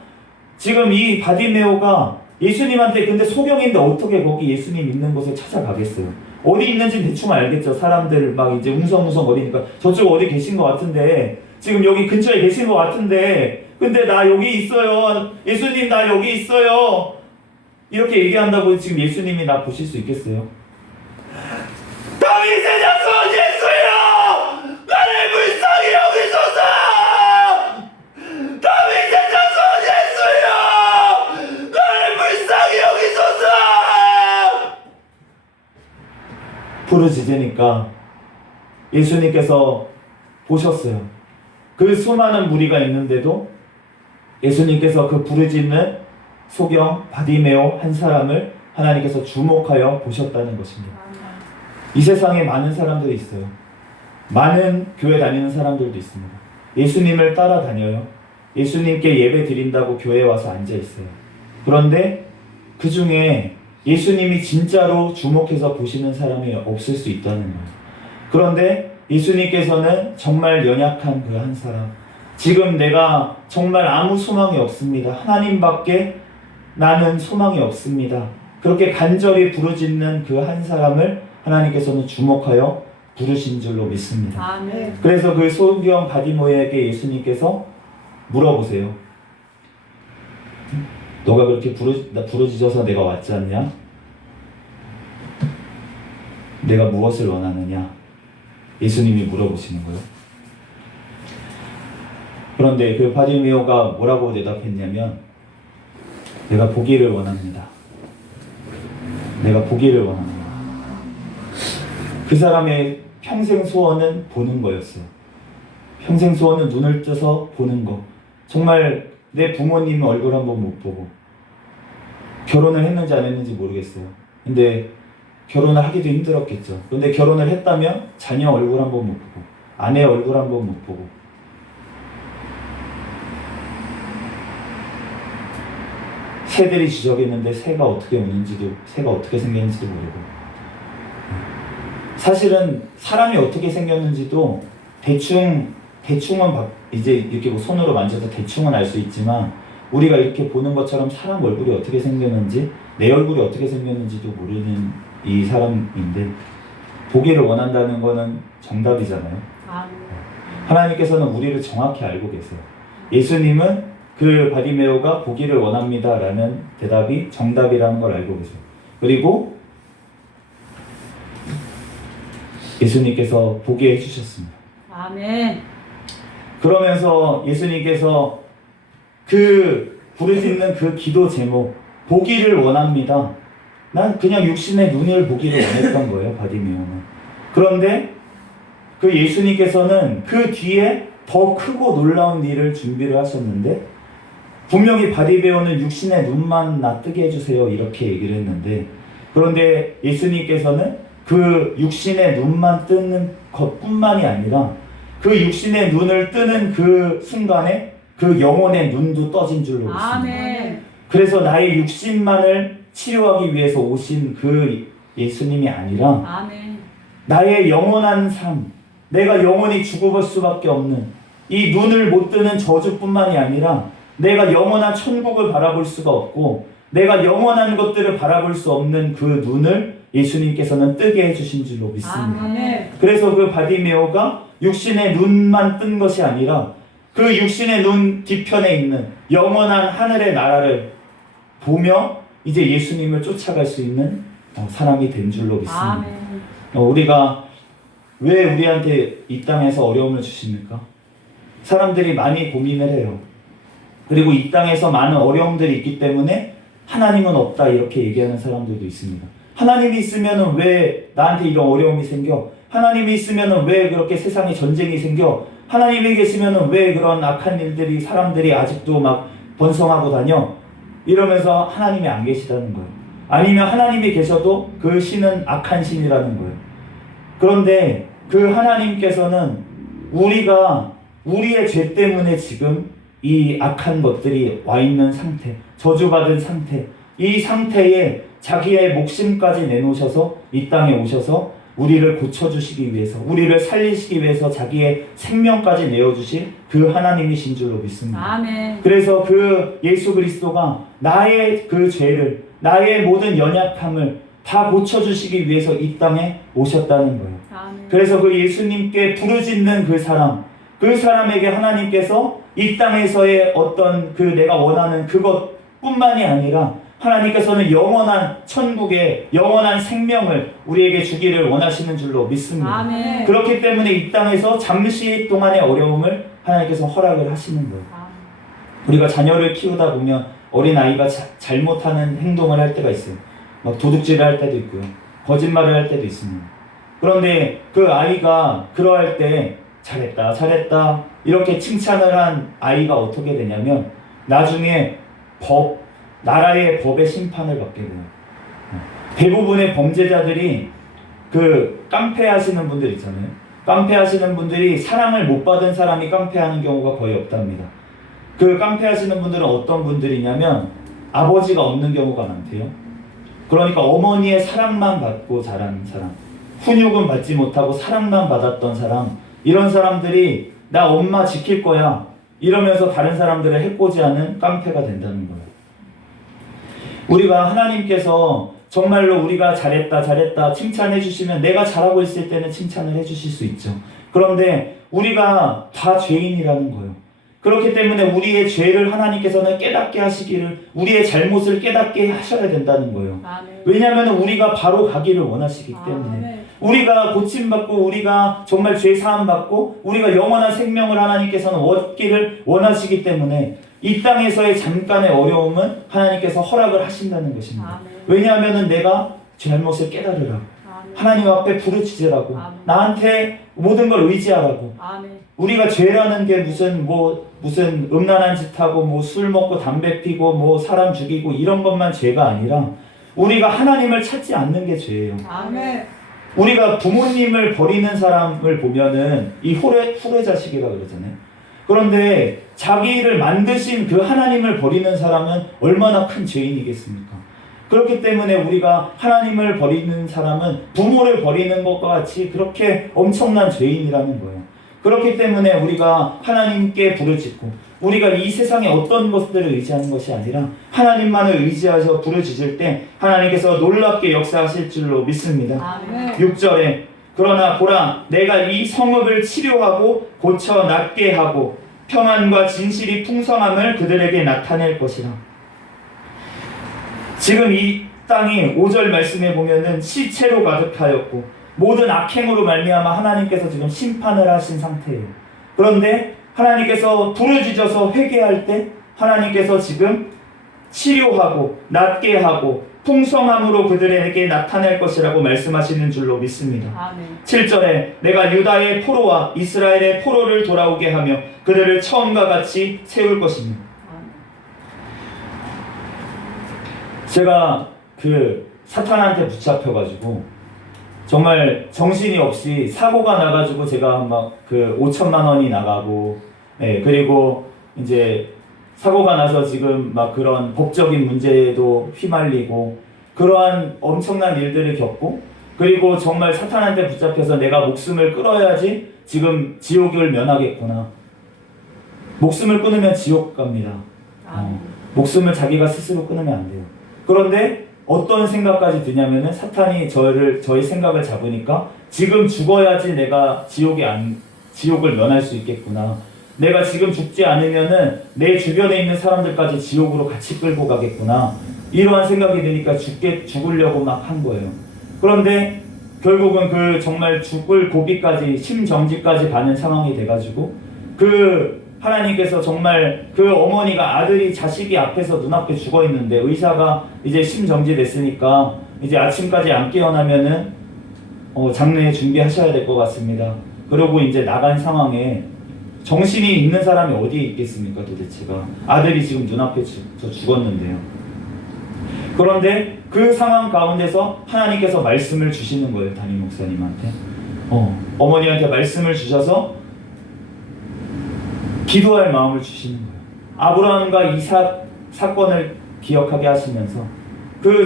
지금 이 바디메오가 예수님한테, 근데 소경인데 어떻게 거기 예수님 있는 곳에 찾아가겠어요? 어디 있는지 대충 알겠죠. 사람들 막 이제 웅성웅성 거리니까 저쪽 어디 계신 것 같은데, 지금 여기 근처에 계신 것 같은데, 근데 나 여기 있어요. 예수님 나 여기 있어요. 이렇게 얘기한다고 지금 예수님이 나 보실 수 있겠어요? 다윗의 자손 예수여, 나를 불쌍히 여기소서. 다윗의 자손 예수여, 나를 불쌍히 여기소서. 부르짖으니까 예수님께서 보셨어요. 그 수많은 무리가 있는데도 예수님께서 그 부르짖는 소경 바디메오 한 사람을 하나님께서 주목하여 보셨다는 것입니다. 이 세상에 많은 사람들이 있어요. 많은 교회 다니는 사람들도 있습니다. 예수님을 따라다녀요. 예수님께 예배 드린다고 교회에 와서 앉아 있어요. 그런데 그 중에 예수님이 진짜로 주목해서 보시는 사람이 없을 수 있다는 거예요. 그런데 예수님께서는 정말 연약한 그 한 사람, 지금 내가 정말 아무 소망이 없습니다. 하나님밖에 나는 소망이 없습니다. 그렇게 간절히 부르짖는 그 한 사람을 하나님께서는 주목하여 부르신 줄로 믿습니다. 아멘. 그래서 그 소경 바디메오에게 예수님께서 물어보세요. 너가 그렇게 부르짖어서 내가 왔지 않냐? 내가 무엇을 원하느냐? 예수님이 물어보시는 거예요. 그런데 그 바디메오가 뭐라고 대답했냐면 내가 보기를 원합니다. 내가 보기를 원합니다. 그 사람의 평생 소원은 보는 거였어요. 평생 소원은 눈을 떠서 보는 거. 정말 내 부모님 얼굴 한번 못 보고 결혼을 했는지 안 했는지 모르겠어요. 근데 결혼을 하기도 힘들었겠죠. 근데 결혼을 했다면 자녀 얼굴 한번 못 보고 아내 얼굴 한번 못 보고 새들이 지저귀는데 새가 어떻게 오는지도 새가 어떻게 생겼는지도 모르고 사실은 사람이 어떻게 생겼는지도 대충은 이제 이렇게 뭐 손으로 만져서 대충은 알 수 있지만 우리가 이렇게 보는 것처럼 사람 얼굴이 어떻게 생겼는지 내 얼굴이 어떻게 생겼는지도 모르는 이 사람인데 보기를 원한다는 거는 정답이잖아요. 하나님께서는 우리를 정확히 알고 계세요. 예수님은 그 바디메오가 보기를 원합니다 라는 대답이 정답이라는 걸 알고 계세요. 그리고 예수님께서 보게 해주셨습니다. 아멘. 그러면서 예수님께서 그 부르짖는 그 기도 제목 보기를 원합니다. 난 그냥 육신의 눈을 보기를 원했던 거예요. 바디메오는. 그런데 그 예수님께서는 그 뒤에 더 크고 놀라운 일을 준비를 하셨는데 분명히 바디메오는 육신의 눈만 나 뜨게 해주세요 이렇게 얘기를 했는데 그런데 예수님께서는 그 육신의 눈만 뜨는 것뿐만이 아니라 그 육신의 눈을 뜨는 그 순간에 그 영혼의 눈도 떠진 줄로 믿습니다. 아멘. 그래서 나의 육신만을 치료하기 위해서 오신 그 예수님이 아니라 아멘. 나의 영원한 삶, 내가 영원히 죽어볼 수밖에 없는 이 눈을 못 뜨는 저주뿐만이 아니라 내가 영원한 천국을 바라볼 수가 없고 내가 영원한 것들을 바라볼 수 없는 그 눈을 예수님께서는 뜨게 해주신 줄로 믿습니다. 아멘. 그래서 그 바디메오가 육신의 눈만 뜬 것이 아니라 그 육신의 눈 뒤편에 있는 영원한 하늘의 나라를 보며 이제 예수님을 쫓아갈 수 있는 사람이 된 줄로 믿습니다. 아멘. 우리가 왜 우리한테 이 땅에서 어려움을 주십니까? 사람들이 많이 고민을 해요. 그리고 이 땅에서 많은 어려움들이 있기 때문에 하나님은 없다 이렇게 얘기하는 사람들도 있습니다. 하나님이 있으면 왜 나한테 이런 어려움이 생겨? 하나님이 있으면 왜 그렇게 세상에 전쟁이 생겨? 하나님이 계시면 왜 그런 악한 일들이 사람들이 아직도 막 번성하고 다녀? 이러면서 하나님이 안 계시다는 거예요. 아니면 하나님이 계셔도 그 신은 악한 신이라는 거예요. 그런데 그 하나님께서는 우리가 우리의 죄 때문에 지금 이 악한 것들이 와 있는 상태, 저주받은 상태, 이 상태에 자기의 목숨까지 내놓으셔서 이 땅에 오셔서 우리를 고쳐주시기 위해서, 우리를 살리시기 위해서 자기의 생명까지 내어주신 그 하나님이신 줄로 믿습니다. 아멘. 그래서 그 예수 그리스도가 나의 그 죄를, 나의 모든 연약함을 다 고쳐주시기 위해서 이 땅에 오셨다는 거예요. 아멘. 그래서 그 예수님께 부르짖는 그 사람, 그 사람에게 하나님께서 이 땅에서의 어떤 그 내가 원하는 그것뿐만이 아니라 하나님께서는 영원한 천국의 영원한 생명을 우리에게 주기를 원하시는 줄로 믿습니다. 아멘. 그렇기 때문에 이 땅에서 잠시 동안의 어려움을 하나님께서 허락을 하시는 거예요. 우리가 자녀를 키우다 보면 어린아이가 잘못하는 행동을 할 때가 있어요. 막 도둑질을 할 때도 있고요. 거짓말을 할 때도 있습니다. 그런데 그 아이가 그러할 때 잘했다, 잘했다 이렇게 칭찬을 한 아이가 어떻게 되냐면 나중에 나라의 법의 심판을 받게 돼요. 대부분의 범죄자들이 그 깡패하시는 분들 있잖아요. 깡패하시는 분들이 사랑을 못 받은 사람이 깡패하는 경우가 거의 없답니다. 그 깡패하시는 분들은 어떤 분들이냐면 아버지가 없는 경우가 많대요. 그러니까 어머니의 사랑만 받고 자란 사람, 훈육은 받지 못하고 사랑만 받았던 사람, 이런 사람들이 나 엄마 지킬 거야 이러면서 다른 사람들을 해코지하는 깡패가 된다는 거예요. 우리가 하나님께서 정말로 우리가 잘했다 잘했다 칭찬해 주시면 내가 잘하고 있을 때는 칭찬을 해 주실 수 있죠. 그런데 우리가 다 죄인이라는 거예요. 그렇기 때문에 우리의 죄를 하나님께서는 깨닫게 하시기를, 우리의 잘못을 깨닫게 하셔야 된다는 거예요. 아멘. 왜냐하면 우리가 바로 가기를 원하시기 때문에. 아멘. 우리가 고침받고 우리가 정말 죄 사함 받고 우리가 영원한 생명을 하나님께서는 얻기를 원하시기 때문에 이 땅에서의 잠깐의 어려움은 하나님께서 허락을 하신다는 것입니다. 아멘. 왜냐하면 내가 잘못을 깨달으라, 아멘. 하나님 앞에 부르짖으라고, 아멘. 나한테 모든 걸 의지하라고. 아멘. 우리가 죄라는 게 무슨 음란한 짓 하고 뭐 술 먹고 담배 피고 뭐 사람 죽이고 이런 것만 죄가 아니라 우리가 하나님을 찾지 않는 게 죄예요. 아멘. 우리가 부모님을 버리는 사람을 보면은 이 후레자식이라 그러잖아요. 그런데 자기를 만드신 그 하나님을 버리는 사람은 얼마나 큰 죄인이겠습니까? 그렇기 때문에 우리가 하나님을 버리는 사람은 부모를 버리는 것과 같이 그렇게 엄청난 죄인이라는 거예요. 그렇기 때문에 우리가 하나님께 부르짖고 우리가 이 세상에 어떤 것들을 의지하는 것이 아니라 하나님만을 의지하셔 부르짖을 때 하나님께서 놀랍게 역사하실 줄로 믿습니다. 아멘. 6절에 그러나 보라, 내가 이 성읍을 치료하고 고쳐 낫게 하고 평안과 진실이 풍성함을 그들에게 나타낼 것이라. 지금 이 땅이 5절 말씀에 보면은 시체로 가득하였고 모든 악행으로 말미암아 하나님께서 지금 심판을 하신 상태예요. 그런데 하나님께서 부르짖어서 회개할 때 하나님께서 지금 치료하고 낫게 하고 풍성함으로 그들에게 나타낼 것이라고 말씀하시는 줄로 믿습니다. 아멘. 7절에 내가 유다의 포로와 이스라엘의 포로를 돌아오게 하며 그들을 처음과 같이 세울 것입니다. 아멘. 제가 사탄한테 붙잡혀가지고 정말 정신이 없이 사고가 나가지고 제가 막 5천만 원이 나가고, 그리고 이제 사고가 나서 지금 막 그런 법적인 문제에도 휘말리고 그러한 엄청난 일들을 겪고, 그리고 정말 사탄한테 붙잡혀서 내가 목숨을 끊어야지 지금 지옥을 면하겠구나. 목숨을 끊으면 지옥 갑니다. 목숨을 자기가 스스로 끊으면 안 돼요. 그런데 어떤 생각까지 드냐면은 사탄이 저의 생각을 잡으니까 지금 죽어야지 내가 지옥을 면할 수 있겠구나. 내가 지금 죽지 않으면은 내 주변에 있는 사람들까지 지옥으로 같이 끌고 가겠구나. 이러한 생각이 드니까 죽으려고 막 한 거예요. 그런데 결국은 정말 죽을 고비까지 심정지까지 가는 상황이 돼가지고 하나님께서 정말 어머니가 자식이 앞에서 눈앞에 죽어 있는데 의사가 이제 심정지 됐으니까 이제 아침까지 안 깨어나면은 장례 준비하셔야 될 것 같습니다. 그러고 이제 나간 상황에 정신이 있는 사람이 어디에 있겠습니까 도대체가. 아들이 지금 눈앞에 죽었는데요. 그런데 그 상황 가운데서 하나님께서 말씀을 주시는 거예요. 담임 목사님한테. 어머니한테 말씀을 주셔서 기도할 마음을 주시는 거예요. 아브라함과 이삭 사건을 기억하게 하시면서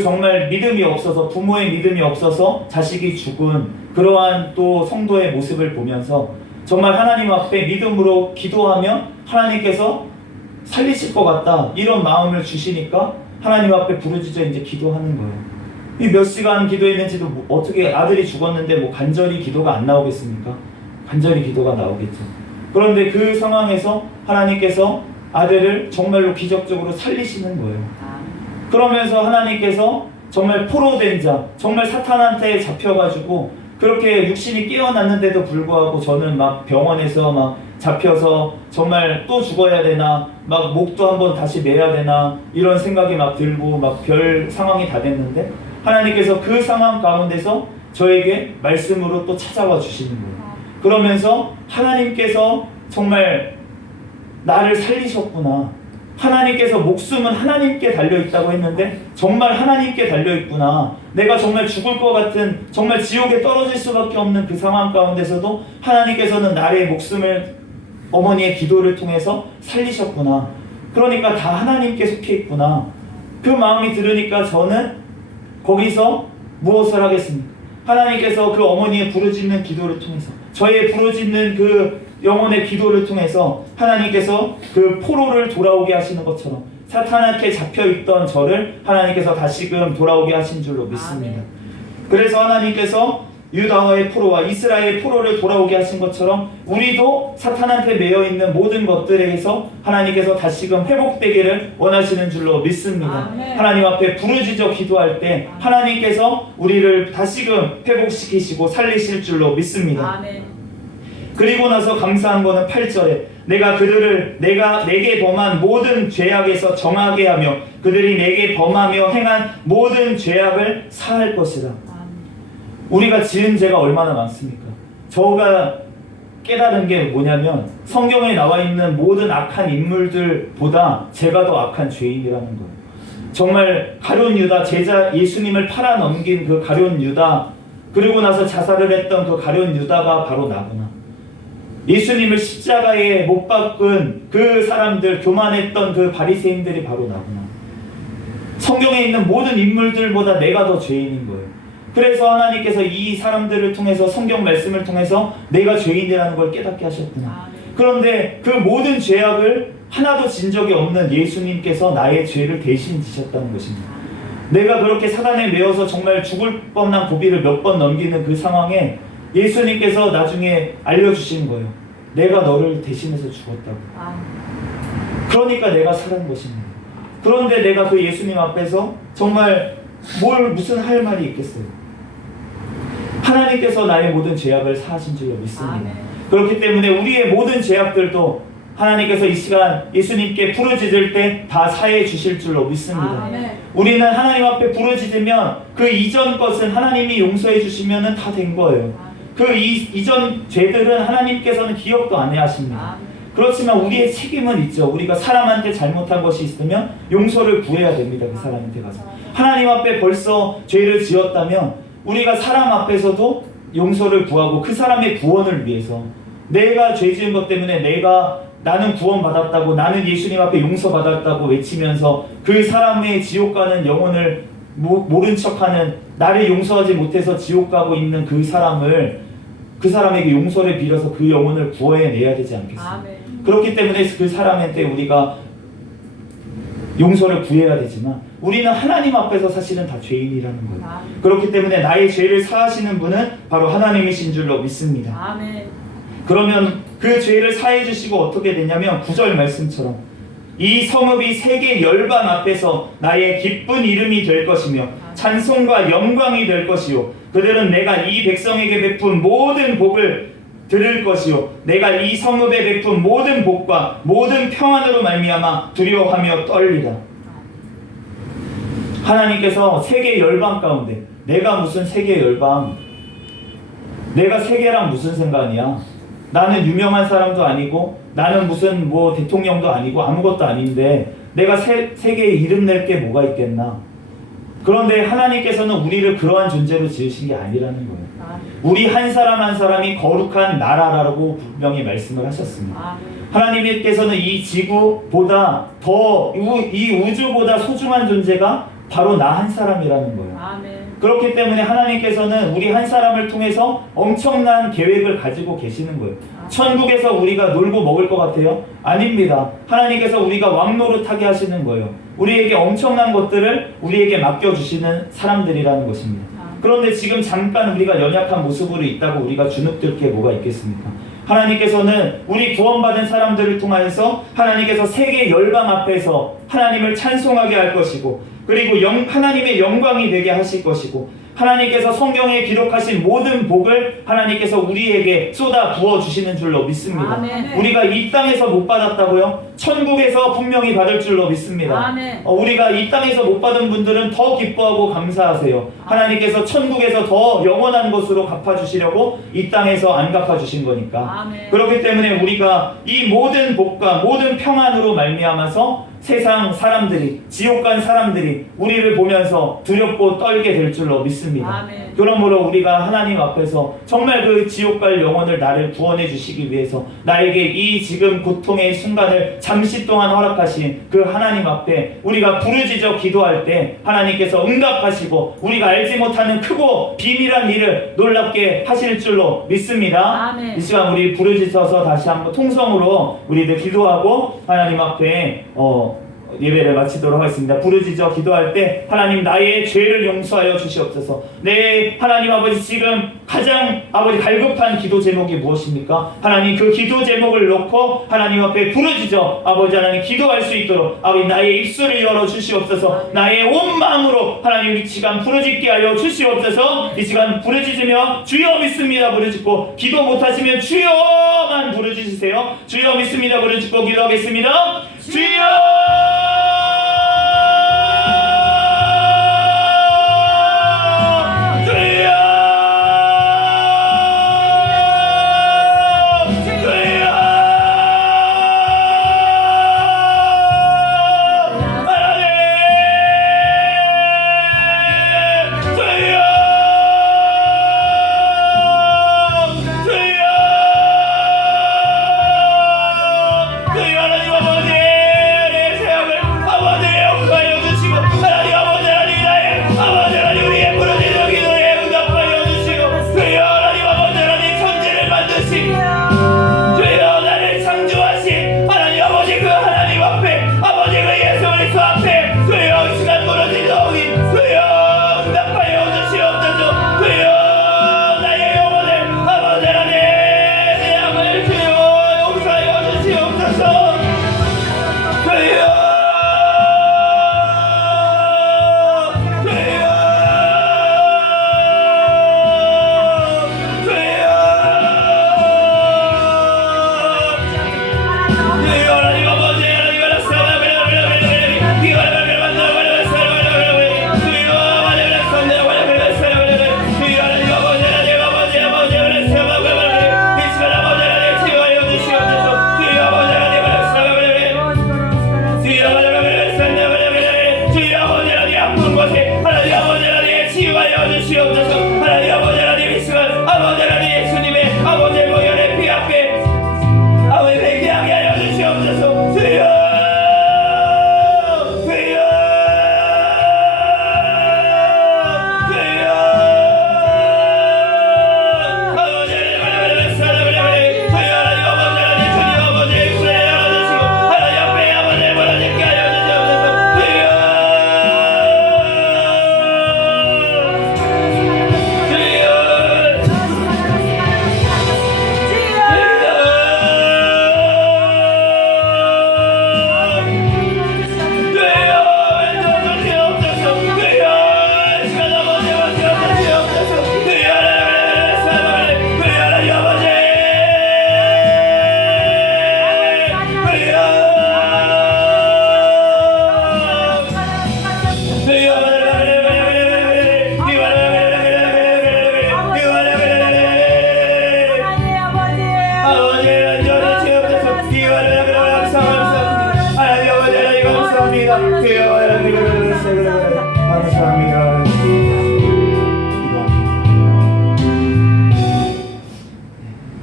정말 믿음이 없어서, 부모의 믿음이 없어서 자식이 죽은 그러한 또 성도의 모습을 보면서 정말 하나님 앞에 믿음으로 기도하면 하나님께서 살리실 것 같다, 이런 마음을 주시니까 하나님 앞에 부르짖어 이제 기도하는 거예요. 이 몇 시간 기도했는지도 어떻게, 아들이 죽었는데 간절히 기도가 안 나오겠습니까? 간절히 기도가 나오겠죠. 그런데 그 상황에서 하나님께서 아들을 정말로 기적적으로 살리시는 거예요. 그러면서 하나님께서 정말 포로된 자, 정말 사탄한테 잡혀가지고 그렇게 육신이 깨어났는데도 불구하고 저는 막 병원에서 막 잡혀서 정말 또 죽어야 되나, 막 목도 한번 다시 매야 되나, 이런 생각이 막 들고 막 별 상황이 다 됐는데 하나님께서 그 상황 가운데서 저에게 말씀으로 또 찾아와 주시는 거예요. 그러면서 하나님께서 정말 나를 살리셨구나. 하나님께서 목숨은 하나님께 달려있다고 했는데 정말 하나님께 달려있구나. 내가 정말 죽을 것 같은, 정말 지옥에 떨어질 수밖에 없는 그 상황 가운데서도 하나님께서는 나의 목숨을 어머니의 기도를 통해서 살리셨구나. 그러니까 다 하나님께 속해 있구나. 그 마음이 들으니까 저는 거기서 무엇을 하겠습니까? 하나님께서 그 어머니의 부르짖는 기도를 통해서, 저의 부르짖는 영혼의 기도를 통해서 하나님께서 포로를 돌아오게 하시는 것처럼 사탄한테 잡혀있던 저를 하나님께서 다시금 돌아오게 하신 줄로 믿습니다. 그래서 하나님께서 유다와의 포로와 이스라엘의 포로를 돌아오게 하신 것처럼 우리도 사탄한테 매여 있는 모든 것들에서 하나님께서 다시금 회복되기를 원하시는 줄로 믿습니다. 아멘. 하나님 앞에 부르짖어 기도할 때 하나님께서 우리를 다시금 회복시키시고 살리실 줄로 믿습니다. 아멘. 그리고 나서 감사한 거는 8절에 내가 그들을 내게 범한 모든 죄악에서 정하게 하며 그들이 내게 범하며 행한 모든 죄악을 사할 것이다. 우리가 지은 죄가 얼마나 많습니까? 저가 깨달은 게 뭐냐면 성경에 나와 있는 모든 악한 인물들보다 제가 더 악한 죄인이라는 거예요. 정말 가룟 유다, 제자 예수님을 팔아넘긴 그 가룟 유다, 그리고 나서 자살을 했던 그 가룟 유다가 바로 나구나. 예수님을 십자가에 못 박은 그 사람들, 교만했던 그 바리새인들이 바로 나구나. 성경에 있는 모든 인물들보다 내가 더 죄인인 거예요. 그래서 하나님께서 이 사람들을 통해서 성경 말씀을 통해서 내가 죄인이라는 걸 깨닫게 하셨구나. 그런데 그 모든 죄악을 하나도 진 적이 없는 예수님께서 나의 죄를 대신 지셨다는 것입니다. 내가 그렇게 사단에 매여서 정말 죽을 뻔한 고비를 몇 번 넘기는 그 상황에 예수님께서 나중에 알려주신 거예요. 내가 너를 대신해서 죽었다고. 그러니까 내가 살은 것입니다. 그런데 내가 그 예수님 앞에서 정말 무슨 할 말이 있겠어요. 하나님께서 나의 모든 죄악을 사하신 줄로 믿습니다. 아멘. 그렇기 때문에 우리의 모든 죄악들도 하나님께서 이 시간 예수님께 부르짖을 때 다 사해 주실 줄로 믿습니다. 아멘. 우리는 하나님 앞에 부르짖으면 그 이전 것은 하나님이 용서해 주시면 다 된 거예요. 그 이전 죄들은 하나님께서는 기억도 안 해 하십니다. 그렇지만 우리의 책임은 있죠. 우리가 사람한테 잘못한 것이 있으면 용서를 구해야 됩니다. 그 사람한테 가서. 하나님 앞에 벌써 죄를 지었다면 우리가 사람 앞에서도 용서를 구하고 그 사람의 구원을 위해서 내가 죄 지은 것 때문에 나는 구원받았다고, 나는 예수님 앞에 용서받았다고 외치면서 그 사람의 지옥 가는 영혼을 모른 척하는, 나를 용서하지 못해서 지옥 가고 있는 그 사람에게 용서를 빌어서 그 영혼을 구해내야 되지 않겠습니까? 그렇기 때문에 그 사람한테 우리가 용서를 구해야 되지만 우리는 하나님 앞에서 사실은 다 죄인이라는 거예요. 그렇기 때문에 나의 죄를 사하시는 분은 바로 하나님이신 줄로 믿습니다. 아멘. 그러면 그 죄를 사해 주시고 어떻게 되냐면 9절 말씀처럼 이 성읍이 세계 열방 앞에서 나의 기쁜 이름이 될 것이며 찬송과 영광이 될 것이요 그들은 내가 이 백성에게 베푼 모든 복을 들을 것이요 내가 이 성읍에 베푼 모든 복과 모든 평안으로 말미암아 두려워하며 떨리다. 하나님께서 세계 열방 가운데 내가 무슨 세계 열방, 내가 세계랑 무슨 상관이야? 나는 유명한 사람도 아니고 나는 무슨 대통령도 아니고 아무것도 아닌데 내가 세계에 이름 낼 게 뭐가 있겠나? 그런데 하나님께서는 우리를 그러한 존재로 지으신 게 아니라는 거예요. 우리 한 사람 한 사람이 거룩한 나라라고 분명히 말씀을 하셨습니다. 하나님께서는 이 지구보다 이 우주보다 소중한 존재가 바로 나 한 사람이라는 거예요. 그렇기 때문에 하나님께서는 우리 한 사람을 통해서 엄청난 계획을 가지고 계시는 거예요. 천국에서 우리가 놀고 먹을 것 같아요? 아닙니다. 하나님께서 우리가 왕노릇하게 하시는 거예요. 우리에게 엄청난 것들을 우리에게 맡겨주시는 사람들이라는 것입니다. 그런데 지금 잠깐 우리가 연약한 모습으로 있다고 우리가 주눅들 게 뭐가 있겠습니까? 하나님께서는 우리 구원받은 사람들을 통하여서 하나님께서 세계 열방 앞에서 하나님을 찬송하게 할 것이고 그리고 하나님의 영광이 되게 하실 것이고 하나님께서 성경에 기록하신 모든 복을 하나님께서 우리에게 쏟아 부어주시는 줄로 믿습니다. 아멘. 우리가 이 땅에서 못 받았다고요? 천국에서 분명히 받을 줄로 믿습니다. 아멘. 우리가 이 땅에서 못 받은 분들은 더 기뻐하고 감사하세요. 하나님께서 천국에서 더 영원한 것으로 갚아주시려고 이 땅에서 안 갚아주신 거니까. 아멘. 그렇기 때문에 우리가 이 모든 복과 모든 평안으로 말미암아서 세상 사람들이, 지옥 간 사람들이 우리를 보면서 두렵고 떨게 될 줄로 믿습니다. 아멘. 그러므로 우리가 하나님 앞에서 정말 그 지옥 갈 영혼을 나를 구원해 주시기 위해서 나에게 이 지금 고통의 순간을 잠시 동안 허락하신 그 하나님 앞에 우리가 부르짖어 기도할 때 하나님께서 응답하시고 우리가 알지 못하는 크고 비밀한 일을 놀랍게 하실 줄로 믿습니다. 아멘. 이 시간 우리 부르짖어서 다시 한번 통성으로 우리들 기도하고 하나님 앞에 예배를 마치도록 하겠습니다. 부르짖어 기도할 때 하나님 나의 죄를 용서하여 주시옵소서. 네, 하나님 아버지 지금 가장 아버지 갈급한 기도 제목이 무엇입니까? 하나님 그 기도 제목을 놓고 하나님 앞에 부르짖어 아버지 하나님 기도할 수 있도록 아버지 나의 입술을 열어 주시옵소서. 나의 온 마음으로 하나님 이 시간 부르짖게 하여 주시옵소서. 이 시간 부르짖으며 주여 믿습니다 부르짖고, 기도 못하시면 주여만 부르짖으세요. 주여 믿습니다 부르짖고 기도하겠습니다. 주여!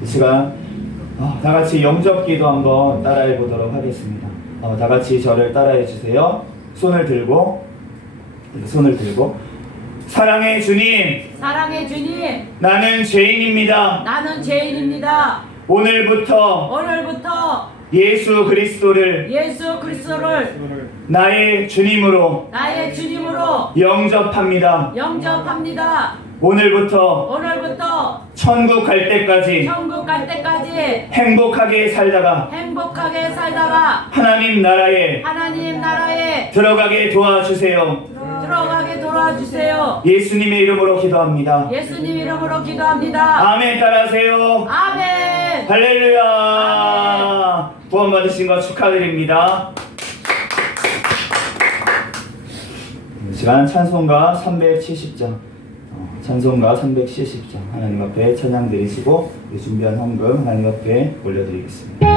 시간 다 같이 영접기도 한번 따라해 보도록 하겠습니다. 다 같이 저를 따라해 주세요. 손을 들고 사랑의 주님, 사랑의 주님, 나는 죄인입니다. 나는 죄인입니다. 오늘부터 예수 그리스도를 나의 주님으로 영접합니다. 오늘부터 천국 갈 때까지 행복하게 살다가 하나님 나라에 들어가게 도와주세요. 예수님의 이름으로 기도합니다. 아멘. 따라하세요. 아멘. 할렐루야. 구원 받으신 것 축하드립니다. 이 시간 찬송가 370장 하나님 앞에 찬양 드리시고 준비한 헌금 하나님 앞에 올려드리겠습니다.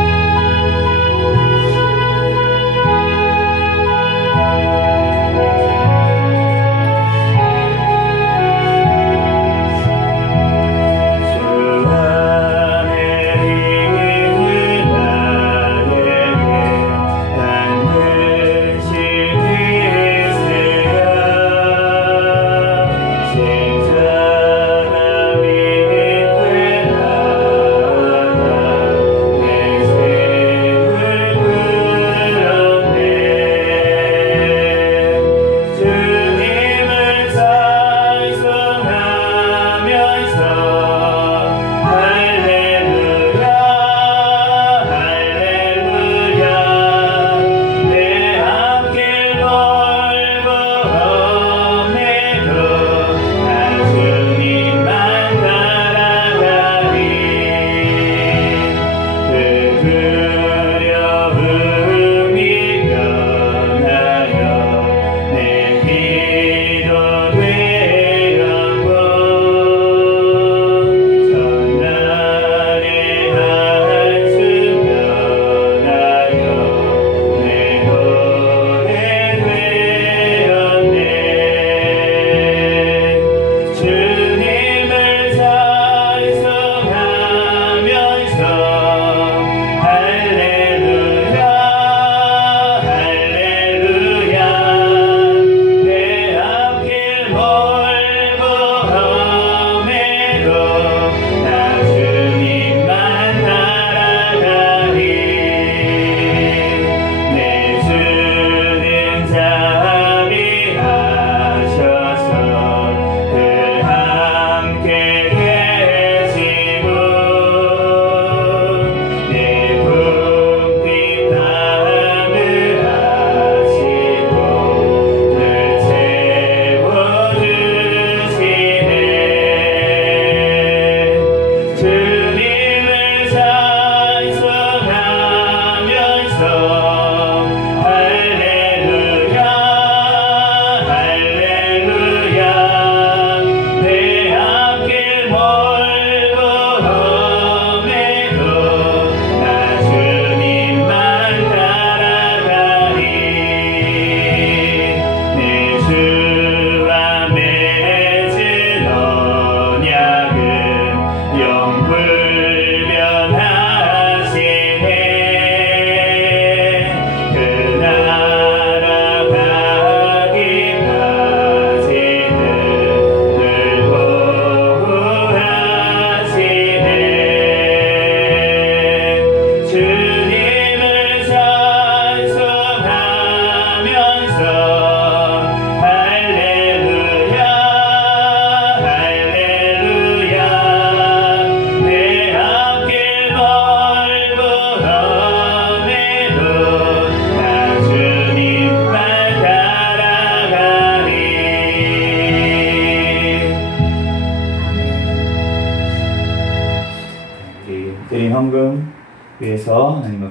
내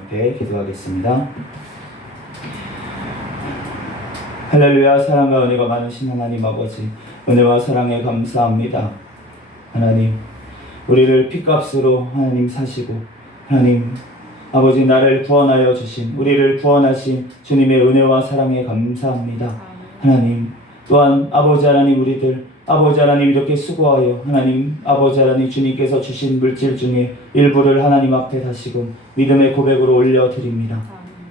앞에 기도하겠습니다. 할렐루야. 사랑과 은혜가 많으신 하나님 아버지, 은혜와 사랑에 감사합니다. 하나님, 우리를 피값으로 하나님 사시고 하나님 아버지 나를 구원하여 주신, 우리를 구원하신 주님의 은혜와 사랑에 감사합니다. 하나님, 또한 아버지 하나님, 우리들 아버지 하나님 이렇게 수고하여 하나님 아버지 하나님 주님께서 주신 물질 중에 일부를 하나님 앞에 다시금 믿음의 고백으로 올려드립니다.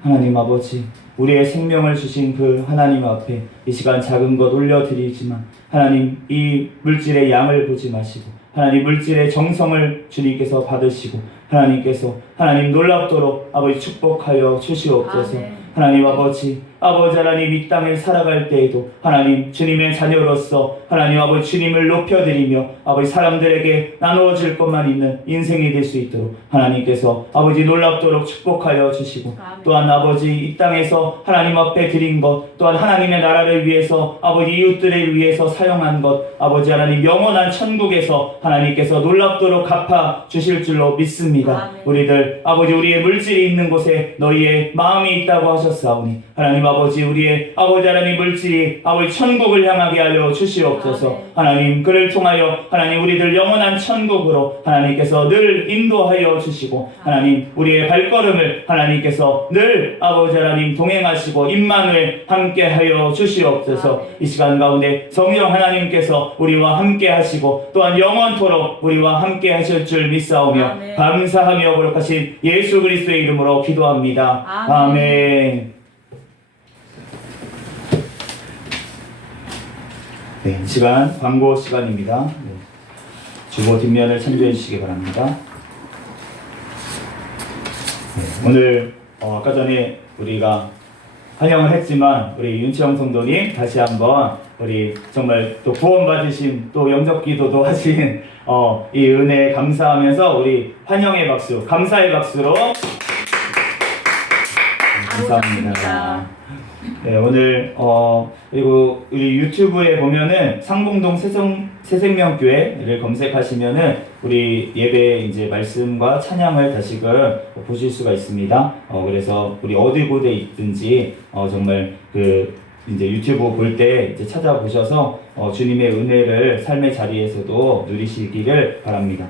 하나님 아버지, 우리의 생명을 주신 그 하나님 앞에 이 시간 작은 것 올려드리지만 하나님, 이 물질의 양을 보지 마시고 하나님 물질의 정성을 주님께서 받으시고 하나님께서 하나님 놀랍도록 아버지 축복하여 주시옵소서. 하나님 아버지 하나님 이 땅에 살아갈 때에도 하나님 주님의 자녀로서 하나님 아버지 주님을 높여드리며 아버지 사람들에게 나누어 줄 것만 있는 인생이 될 수 있도록 하나님께서 아버지 놀랍도록 축복하여 주시고, 또한 아버지 이 땅에서 하나님 앞에 드린 것, 또한 하나님의 나라를 위해서 아버지 이웃들을 위해서 사용한 것, 아버지 하나님 영원한 천국에서 하나님께서 놀랍도록 갚아 주실 줄로 믿습니다. 우리들 아버지 우리의 물질이 있는 곳에 너희의 마음이 있다고 하셨사오니 하나님 아버지 우리의 아버지 하나님 물질이 아버지 천국을 향하게 하여 주시옵소서. 하나님 그를 통하여 하나님 우리들 영원한 천국으로 하나님께서 늘 인도하여 주시고 하나님 우리의 발걸음을 하나님께서 늘 아버지 하나님 동행하시고 임마누엘 함께하여 주시옵소서. 이 시간 가운데 성령 하나님께서 우리와 함께 하시고 또한 영원토록 우리와 함께 하실 줄 믿사오며 감사하며 거룩하신 예수 그리스도의 이름으로 기도합니다. 아멘. 네, 이 시간 광고 시간입니다. 네, 주보 뒷면을 참조해 주시기 바랍니다. 네, 오늘 아까 전에 우리가 환영을 했지만 우리 윤치영 성도님 다시 한번 우리 정말 또 구원받으신 또 영접기도도 하신 이 은혜에 감사하면서 우리 환영의 박수, 감사의 박수로 감사합니다. 네, 오늘 그리고 우리 유튜브에 보면은 상봉동 새생명교회를 검색하시면은 우리 예배 이제 말씀과 찬양을 다시금 보실 수가 있습니다. 그래서 우리 어디 곳에 있든지 정말 그 이제 유튜브 볼 때 이제 찾아보셔서 주님의 은혜를 삶의 자리에서도 누리시기를 바랍니다.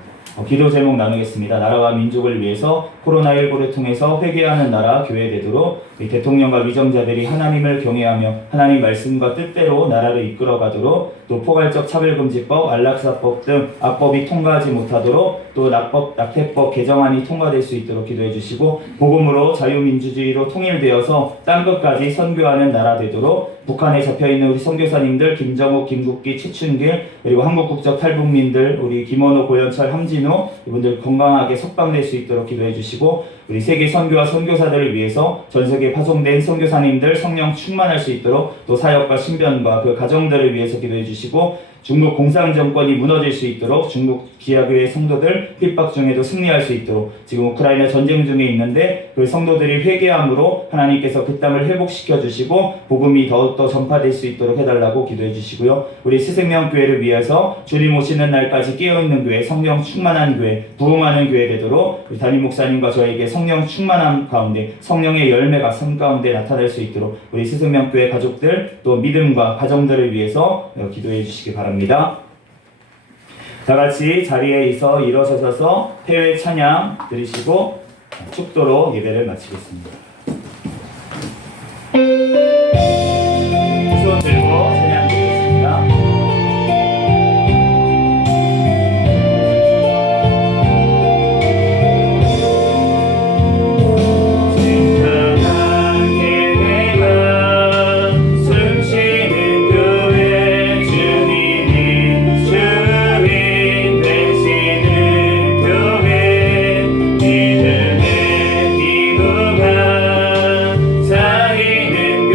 기도 제목 나누겠습니다. 나라와 민족을 위해서 코로나19를 통해서 회개하는 나라 교회 되도록 대통령과 위정자들이 하나님을 경외하며 하나님 말씀과 뜻대로 나라를 이끌어가도록, 또 포괄적 차별금지법, 안락사법 등 악법이 통과하지 못하도록, 또 낙태법 개정안이 통과될 수 있도록 기도해 주시고, 복음으로 자유민주주의로 통일되어서 땅끝까지 선교하는 나라 되도록 북한에 잡혀있는 우리 선교사님들 김정욱, 김국기, 최춘길, 그리고 한국국적 탈북민들 우리 김원호, 고현철, 함진호 이분들 건강하게 석방될 수 있도록 기도해 주시고, 우리 세계 선교와 선교사들을 위해서 전 세계에 파송된 선교사님들 성령 충만할 수 있도록, 또 사역과 신변과 그 가정들을 위해서 기도해 주시고, 중국 공산정권이 무너질 수 있도록 중국 기아교회 성도들 핍박 중에도 승리할 수 있도록, 지금 우크라이나 전쟁 중에 있는데 그 성도들이 회개함으로 하나님께서 그 땅을 회복시켜 주시고 복음이 더욱더 전파될 수 있도록 해달라고 기도해 주시고요. 우리 새생명교회를 위해서 주님 오시는 날까지 깨어있는 교회, 성령 충만한 교회, 부흥하는 교회 되도록 우리 담임 목사님과 저에게 성령 충만함 가운데 성령의 열매가 삶 가운데 나타날 수 있도록 우리 새생명교회 가족들 또 믿음과 가정들을 위해서 기도해 주시기 바랍니다. 다 같이 자리에 일어서셔서 폐회 찬양 드리시고 축도로 예배를 마치겠습니다. 손 들고 찬양 드리겠습니다. 믿음의 기도가 쌓이는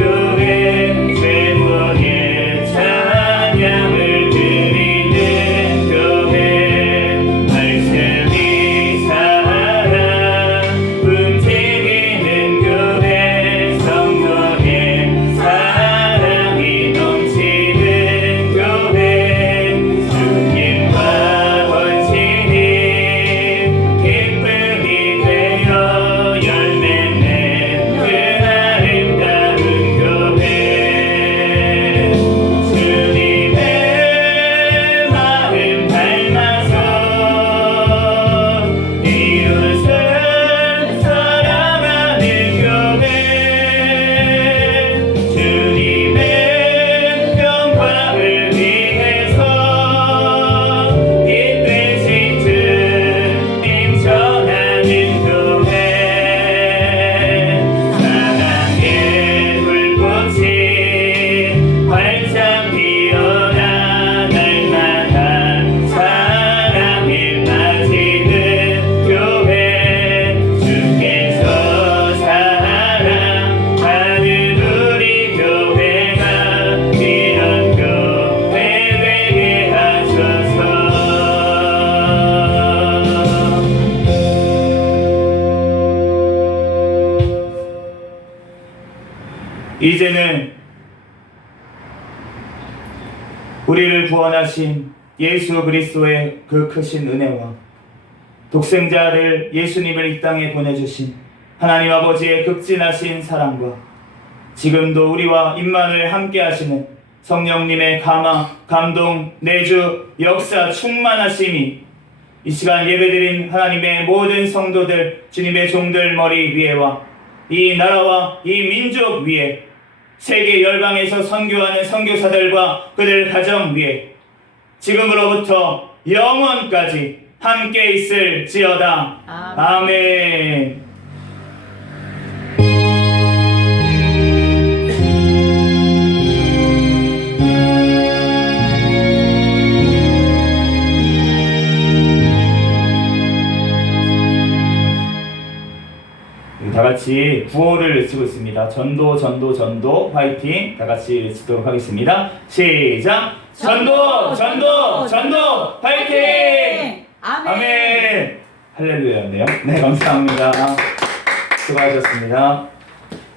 꽃이 활짝 피어나 날마다 사랑에 빠지는 교회 주께서 사랑하는 우리 교회가 이런 교회 되게 하소서. 이제는 우리를 구원하신 예수 그리스도의 그 크신 은혜와 독생자를 예수님을 이 땅에 보내주신 하나님 아버지의 극진하신 사랑과 지금도 우리와 임만을 함께 하시는 성령님의 감동, 내주, 역사, 충만하심이 이 시간 예배드린 하나님의 모든 성도들, 주님의 종들 머리 위에와 이 나라와 이 민족 위에 세계 열방에서 선교하는 선교사들과 그들 가정 위에 지금으로부터 영원까지 함께 있을지어다. 아멘. 다 같이 구호를 외치고 있습니다. 전도, 전도, 전도, 화이팅! 다 같이 외치도록 하겠습니다. 시작! 전도, 전도, 전도, 화이팅! 아멘! 할렐루야였네요. 네, 감사합니다. 수고하셨습니다.